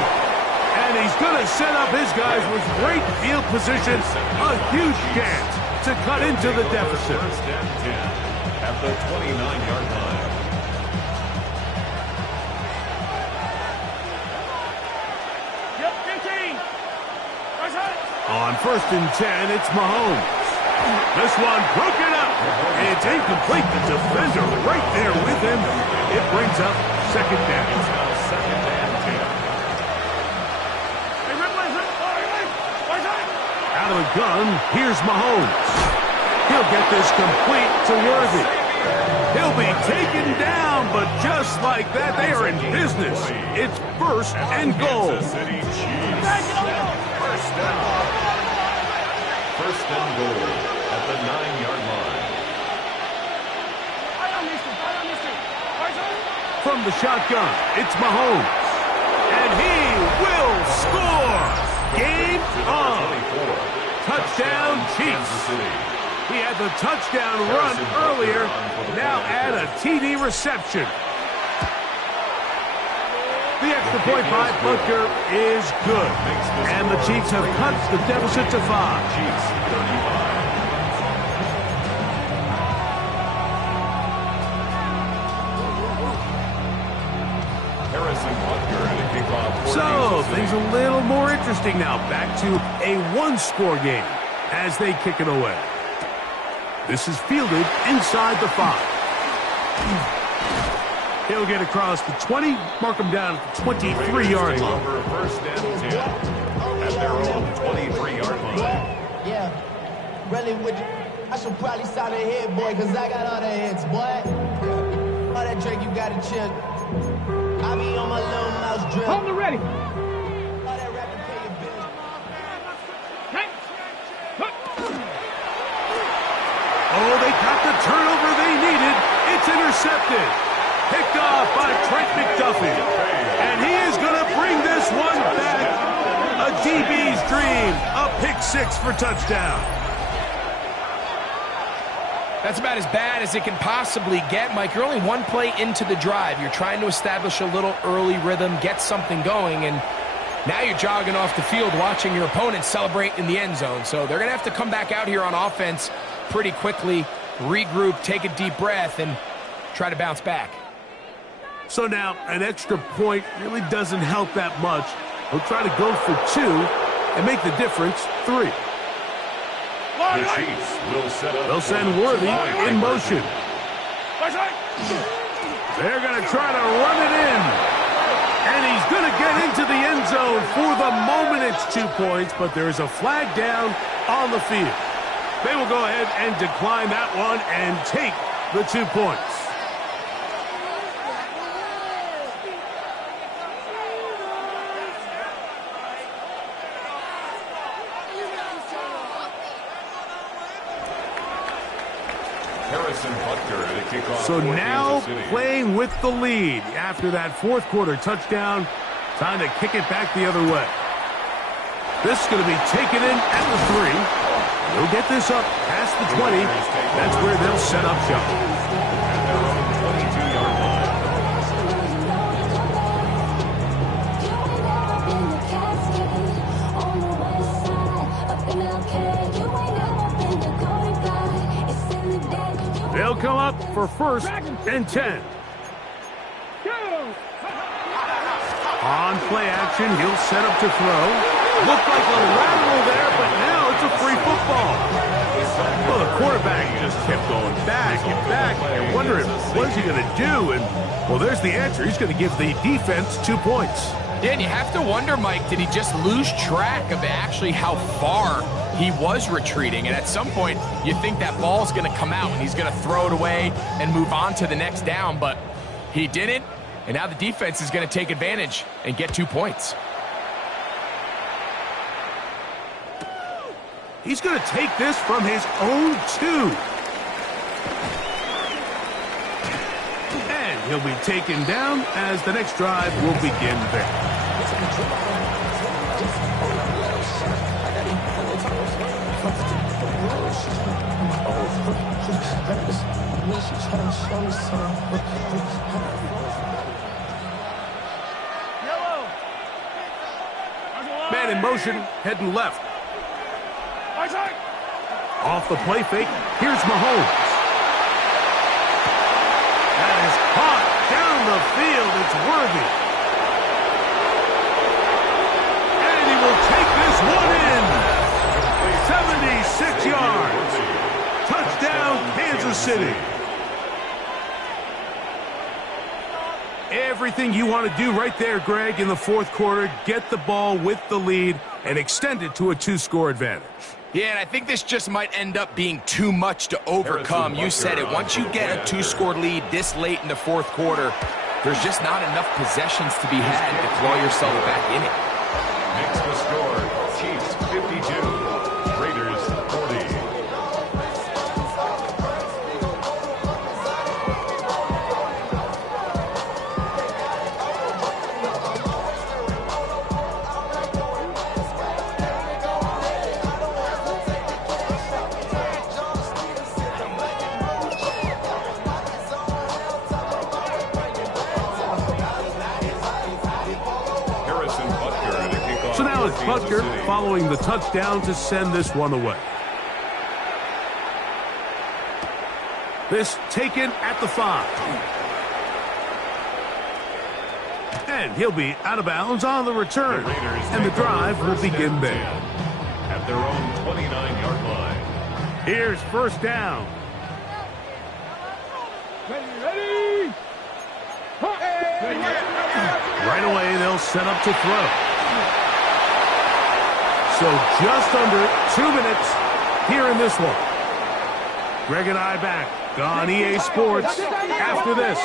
And he's going to set up his guys with great field position. A huge chance to cut into the deficit. First and 10 at the 29-yard line. On 1st and 10, it's Mahomes. This one broken up. It's incomplete. The defender right there with him. It brings up 2nd down. It's now 2nd and 10. Out of the gun, here's Mahomes. He'll get this complete to Worthy. He'll be taken down, but just like that, they are in business. It's 1st and goal. Kansas City Chiefs. First down. 1st and goal at the 9-yard line. From the shotgun, it's Mahomes. And he will score. Game on. Touchdown Chiefs. He had the touchdown run earlier. Now add a TD reception. The extra point by Butker is good. And the Chiefs have cut the deficit to 5. Chiefs 35. Harrison Butker to kick off. So, things a little more interesting now. Back to a one-score game as they kick it away. This is fielded inside the 5. He'll get across the 20, mark him down at the 23-yard line. Over 1st and 10 at their own 23-yard line. Yeah, really with you. I should probably sign a hit, boy, because I got all the hits, boy. All that drink you got to chill. I be on my little mouse drill. Hold the ready. All that rapping pay your bills. Oh, they got the turnover they needed. It's intercepted. Picked off by Trent McDuffie. And he is going to bring this one back. A DB's dream. A pick 6 for touchdown. That's about as bad as it can possibly get, Mike. You're only one play into the drive. You're trying to establish a little early rhythm, get something going, and now you're jogging off the field watching your opponent celebrate in the end zone. So they're going to have to come back out here on offense pretty quickly, regroup, take a deep breath, and try to bounce back. So now an extra point really doesn't help that much. He'll try to go for 2 and make the difference 3. The Chiefs will set up. They'll send Worthy in motion. They're going to try to run it in. And he's going to get into the end zone. For the moment, it's 2 points, but there's a flag down on the field. They will go ahead and decline that one and take the 2 points. Harrison Butker to kick off. So for now Kansas City. playing with the lead after that 4th quarter touchdown. Time to kick it back the other way. This is going to be taken in at the 3. They'll get this up past the 20. That's where they'll set up shop. At their own 22-yard line. They'll come up for 1st and 10. On play action, he'll set up to throw. Looked like a lateral there, but now it's a free football. Well, the quarterback just kept going back and back. You're wondering, what is he going to do? And, well, there's the answer. He's going to give the defense 2 points. Yeah, and you have to wonder, Mike, did he just lose track of actually how far he was retreating? And at some point, you think that ball's going to come out and he's going to throw it away and move on to the next down, but he didn't. And now the defense is going to take advantage and get 2 points. He's going to take this from his own 2. he'll be taken down as the next drive will begin there. Man in motion, heading left. Off the play fake, here's Mahomes. That is caught down the field. It's worthy. And he will take this one in. 76 yards. Touchdown, Kansas City. Everything you want to do right there, Greg, in the fourth quarter. Get the ball with the lead and extend it to a 2-score advantage. Yeah, and I think this just might end up being too much to overcome. You said it. Once you get a 2-score lead this late in the fourth quarter, there's just not enough possessions to be had to claw yourself back in it. Next the score, Chiefs 52, Raiders 40. So now it's Butker following the touchdown to send this one away. This taken at the 5. And he'll be out of bounds on the return. And the drive will begin there. At their own 29-yard line. Here's first down. Ready? Right away, they'll set up to throw. So just under 2 minutes here in this one. Greg and I back on EA Sports after this.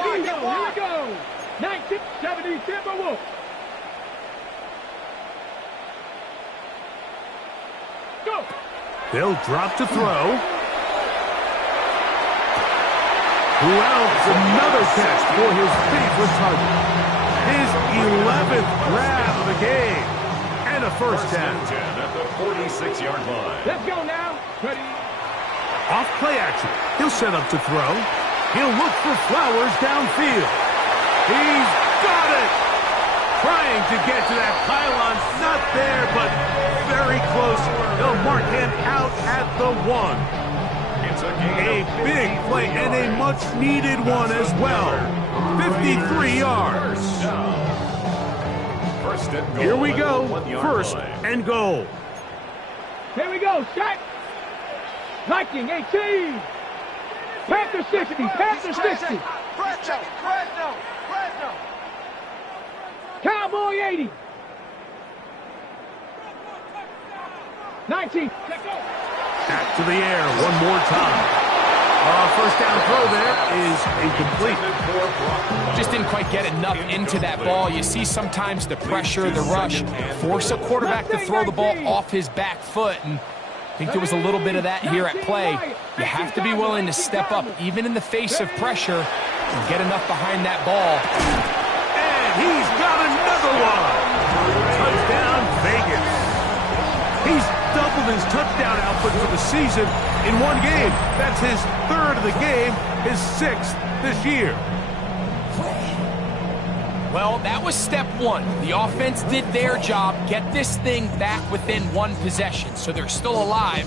Here we go. 1970 Timberwolves. Go. They'll drop to throw. Who else? Another catch for his favorite target. His 11th grab of the game. And a first down. At the 46-yard line. Let's go now. Ready? Off play action. He'll set up to throw. He'll look for Flowers downfield. He's got it. Trying to get to that pylon. Not there, but very close. They'll mark him out at the 1. It's a big play and a much-needed one as well. 53 yards. First and goal. Here we go. 1-yard First line. and goal. Here we go. Set. Viking 18. Panther 60. Panther 60. Cowboy 80. 19. Let's go. Back to the air one more time. First down throw there is incomplete. Just didn't quite get enough into that ball. You see sometimes the pressure, the rush, force a quarterback to throw the ball off his back foot. And I think there was a little bit of that here at play. You have to be willing to step up, even in the face of pressure, and get enough behind that ball. And he's got another one. Touchdown, Vegas. He's doubled his touchdown output for the season in one game. That's his 3rd of the game, his 6th this year. Well, that was step 1. The offense did their job, get this thing back within 1 possession, so they're still alive.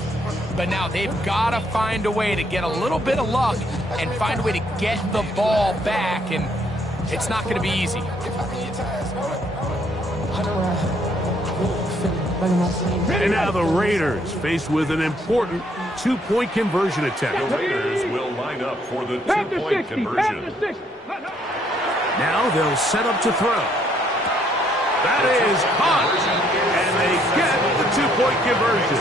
But now they've got to find a way to get a little bit of luck and find a way to get the ball back, and it's not going to be easy. And now the Raiders faced with an important 2-point conversion attempt. The Raiders will line up for the 2-point conversion. Now they'll set up to throw. That is caught. And they get the 2-point conversion.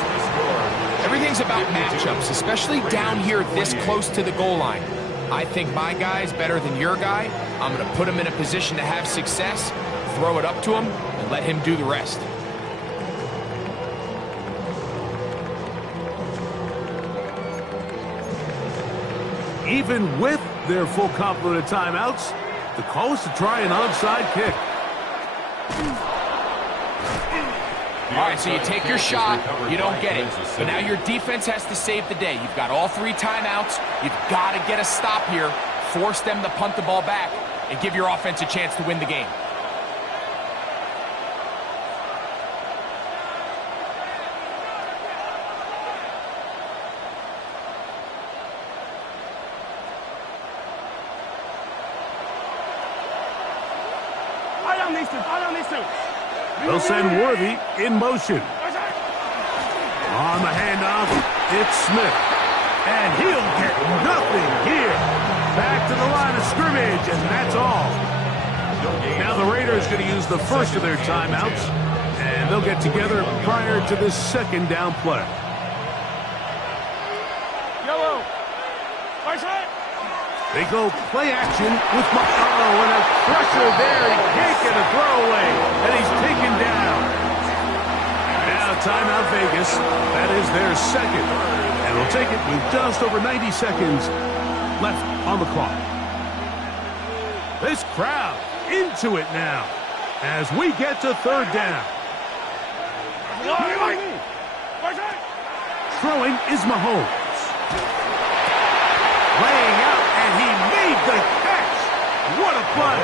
Everything's about matchups, especially down here this close to the goal line. I think my guy's better than your guy. I'm going to put him in a position to have success, throw it up to him, and let him do the rest. even with their full complement of timeouts, the call is to try an onside kick. All right, so you take your shot, you don't get it. But now your defense has to save the day. You've got all 3 timeouts. You've got to get a stop here, force them to punt the ball back, and give your offense a chance to win the game. They'll send Worthy in motion. On the handoff, it's Smith. And he'll get nothing here. Back to the line of scrimmage, and that's all. Now the Raiders going to use the first of their timeouts, and they'll get together prior to this second down play. They go play action with McConnell, and a pressure there. He can't get a throwaway, and he's taken down. Now timeout Vegas. That is their second. And they'll take it with just over 90 seconds left on the clock. This crowd into it now as we get to third down. Throwing is Mahomes. Laying out, and he made the catch. What a play.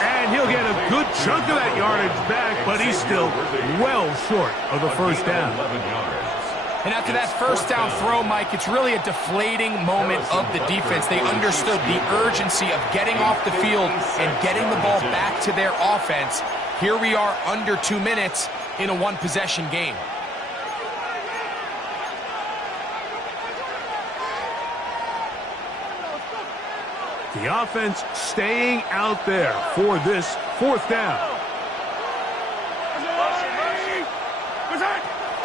And he'll get a good chunk of that yardage back, but he's still well short of the first down. And after that first down throw, Mike, it's really a deflating moment of the defense. They understood the urgency of getting off the field and getting the ball back to their offense. Here we are under 2 minutes in a one-possession game. The offense staying out there for this fourth down.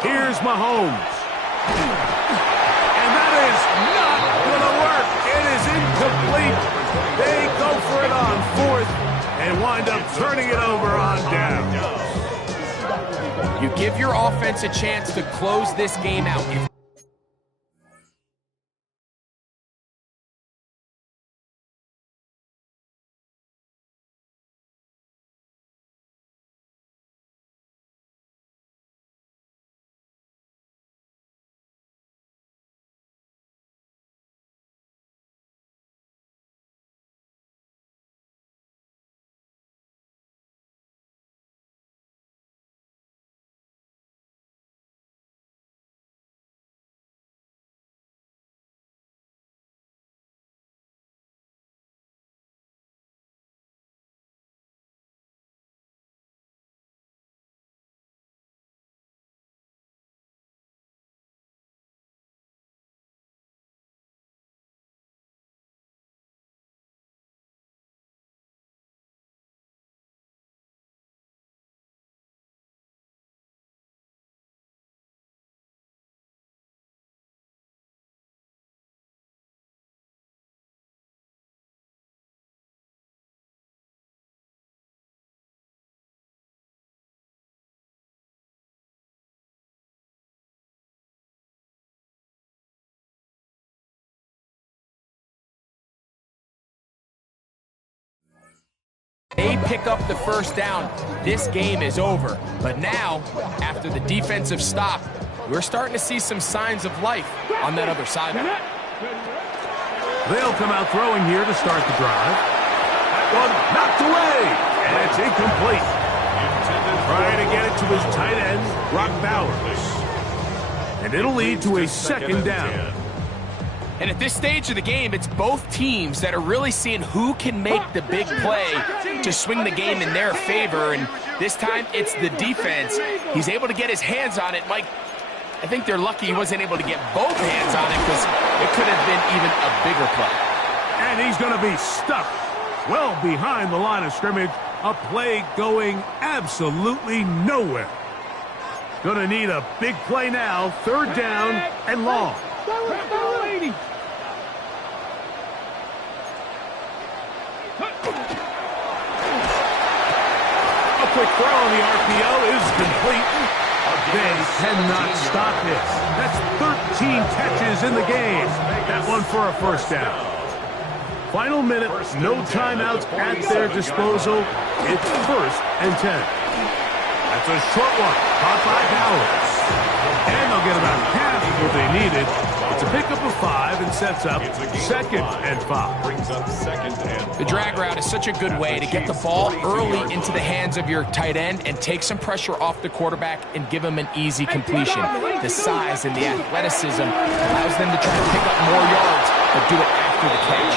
Here's Mahomes. And that is not going to work. It is incomplete. They go for it on fourth and wind up turning it over on down. You give your offense a chance to close this game out. They pick up the first down. This game is over. But now, after the defensive stop, we're starting to see some signs of life on that other sideline. They'll come out throwing here to start the drive. That one knocked away, and it's incomplete. Trying to get it to his tight end, Brock Bowers. And it'll lead to a second down. And at this stage of the game, it's both teams that are really seeing who can make the big play to swing the game in their favor. And this time, it's the defense. He's able to get his hands on it. Mike, I think they're lucky he wasn't able to get both hands on it because it could have been even a bigger play. And he's going to be stuck well behind the line of scrimmage. A play going absolutely nowhere. Going to need a big play now. Third down and long. A quick throw on the RPO is complete. They cannot stop this. That's 13 catches in the game. That one for a first down. Final minute, no timeouts at their disposal. It's 1st and 10. That's a short one, caught by Dallas. And they'll get about half of what they needed. It's a pickup of 5 and sets up 2nd and 5. Brings up 2nd and 5. The drag route is such a good way to get the ball early into the hands of your tight end and take some pressure off the quarterback and give him an easy completion. The size and the athleticism allows them to try to pick up more yards, but do it after the catch.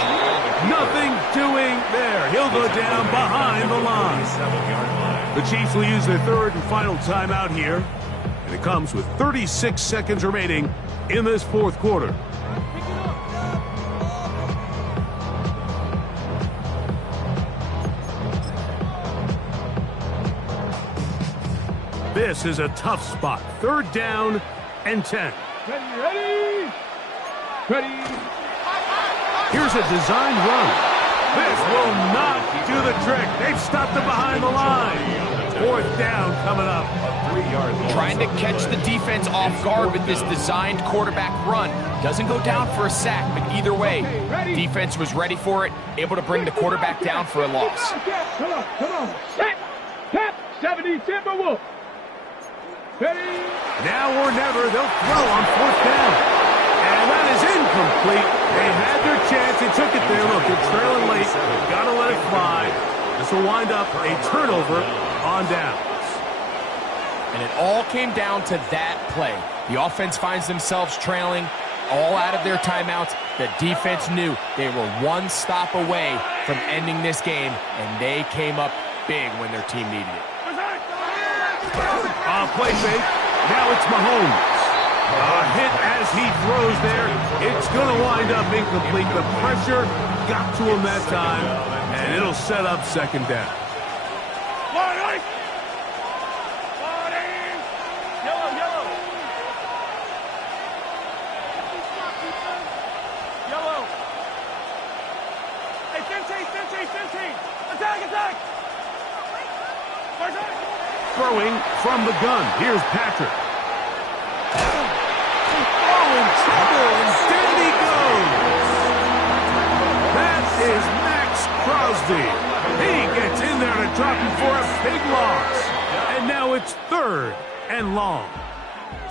Nothing doing there. He'll go down behind the line. The Chiefs will use their 3rd and final timeout here. And it comes with 36 seconds remaining in this 4th quarter. This is a tough spot. 3rd down and 10. Ready? Ready? Here's a designed run. This will not do the trick. They've stopped it behind the line. 4th down coming up. 3-yard loss. Trying to catch the defense off guard with this designed quarterback run. Doesn't go down for a sack, but either way, defense was ready for it, able to bring the quarterback down for a loss. Come on. Set. Tap. 70 Timberwolf. Ready? Now or never, they'll throw on 4th down. And that is incomplete. They had their chance. They took it there. Look, they're trailing late. Got to let it fly. This will wind up a turnover on downs. And it all came down to that play. The offense finds themselves trailing, all out of their timeouts. The defense knew they were one stop away from ending this game, and they came up big when their team needed it. Play fake. Now it's Mahomes. A hit as he throws there. It's going to wind up incomplete. The pressure got to him that time, and it'll set up 2nd down. Yellow. Hey, 15. Attack. Throwing from the gun. Here's Patrick. Oh, in trouble, and down he goes. That is Max Crosby. He gets in there to drop him for a big loss. And now it's 3rd and long.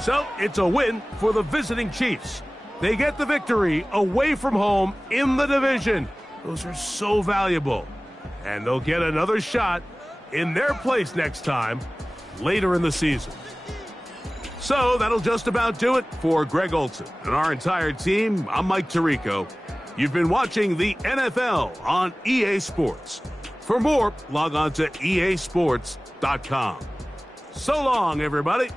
So it's a win for the visiting Chiefs. They get the victory away from home in the division. Those are so valuable. And they'll get another shot in their place next time, later in the season. So that'll just about do it for Greg Olson and our entire team. I'm Mike Tirico. You've been watching the NFL on EA Sports. For more, log on to easports.com. So long, everybody.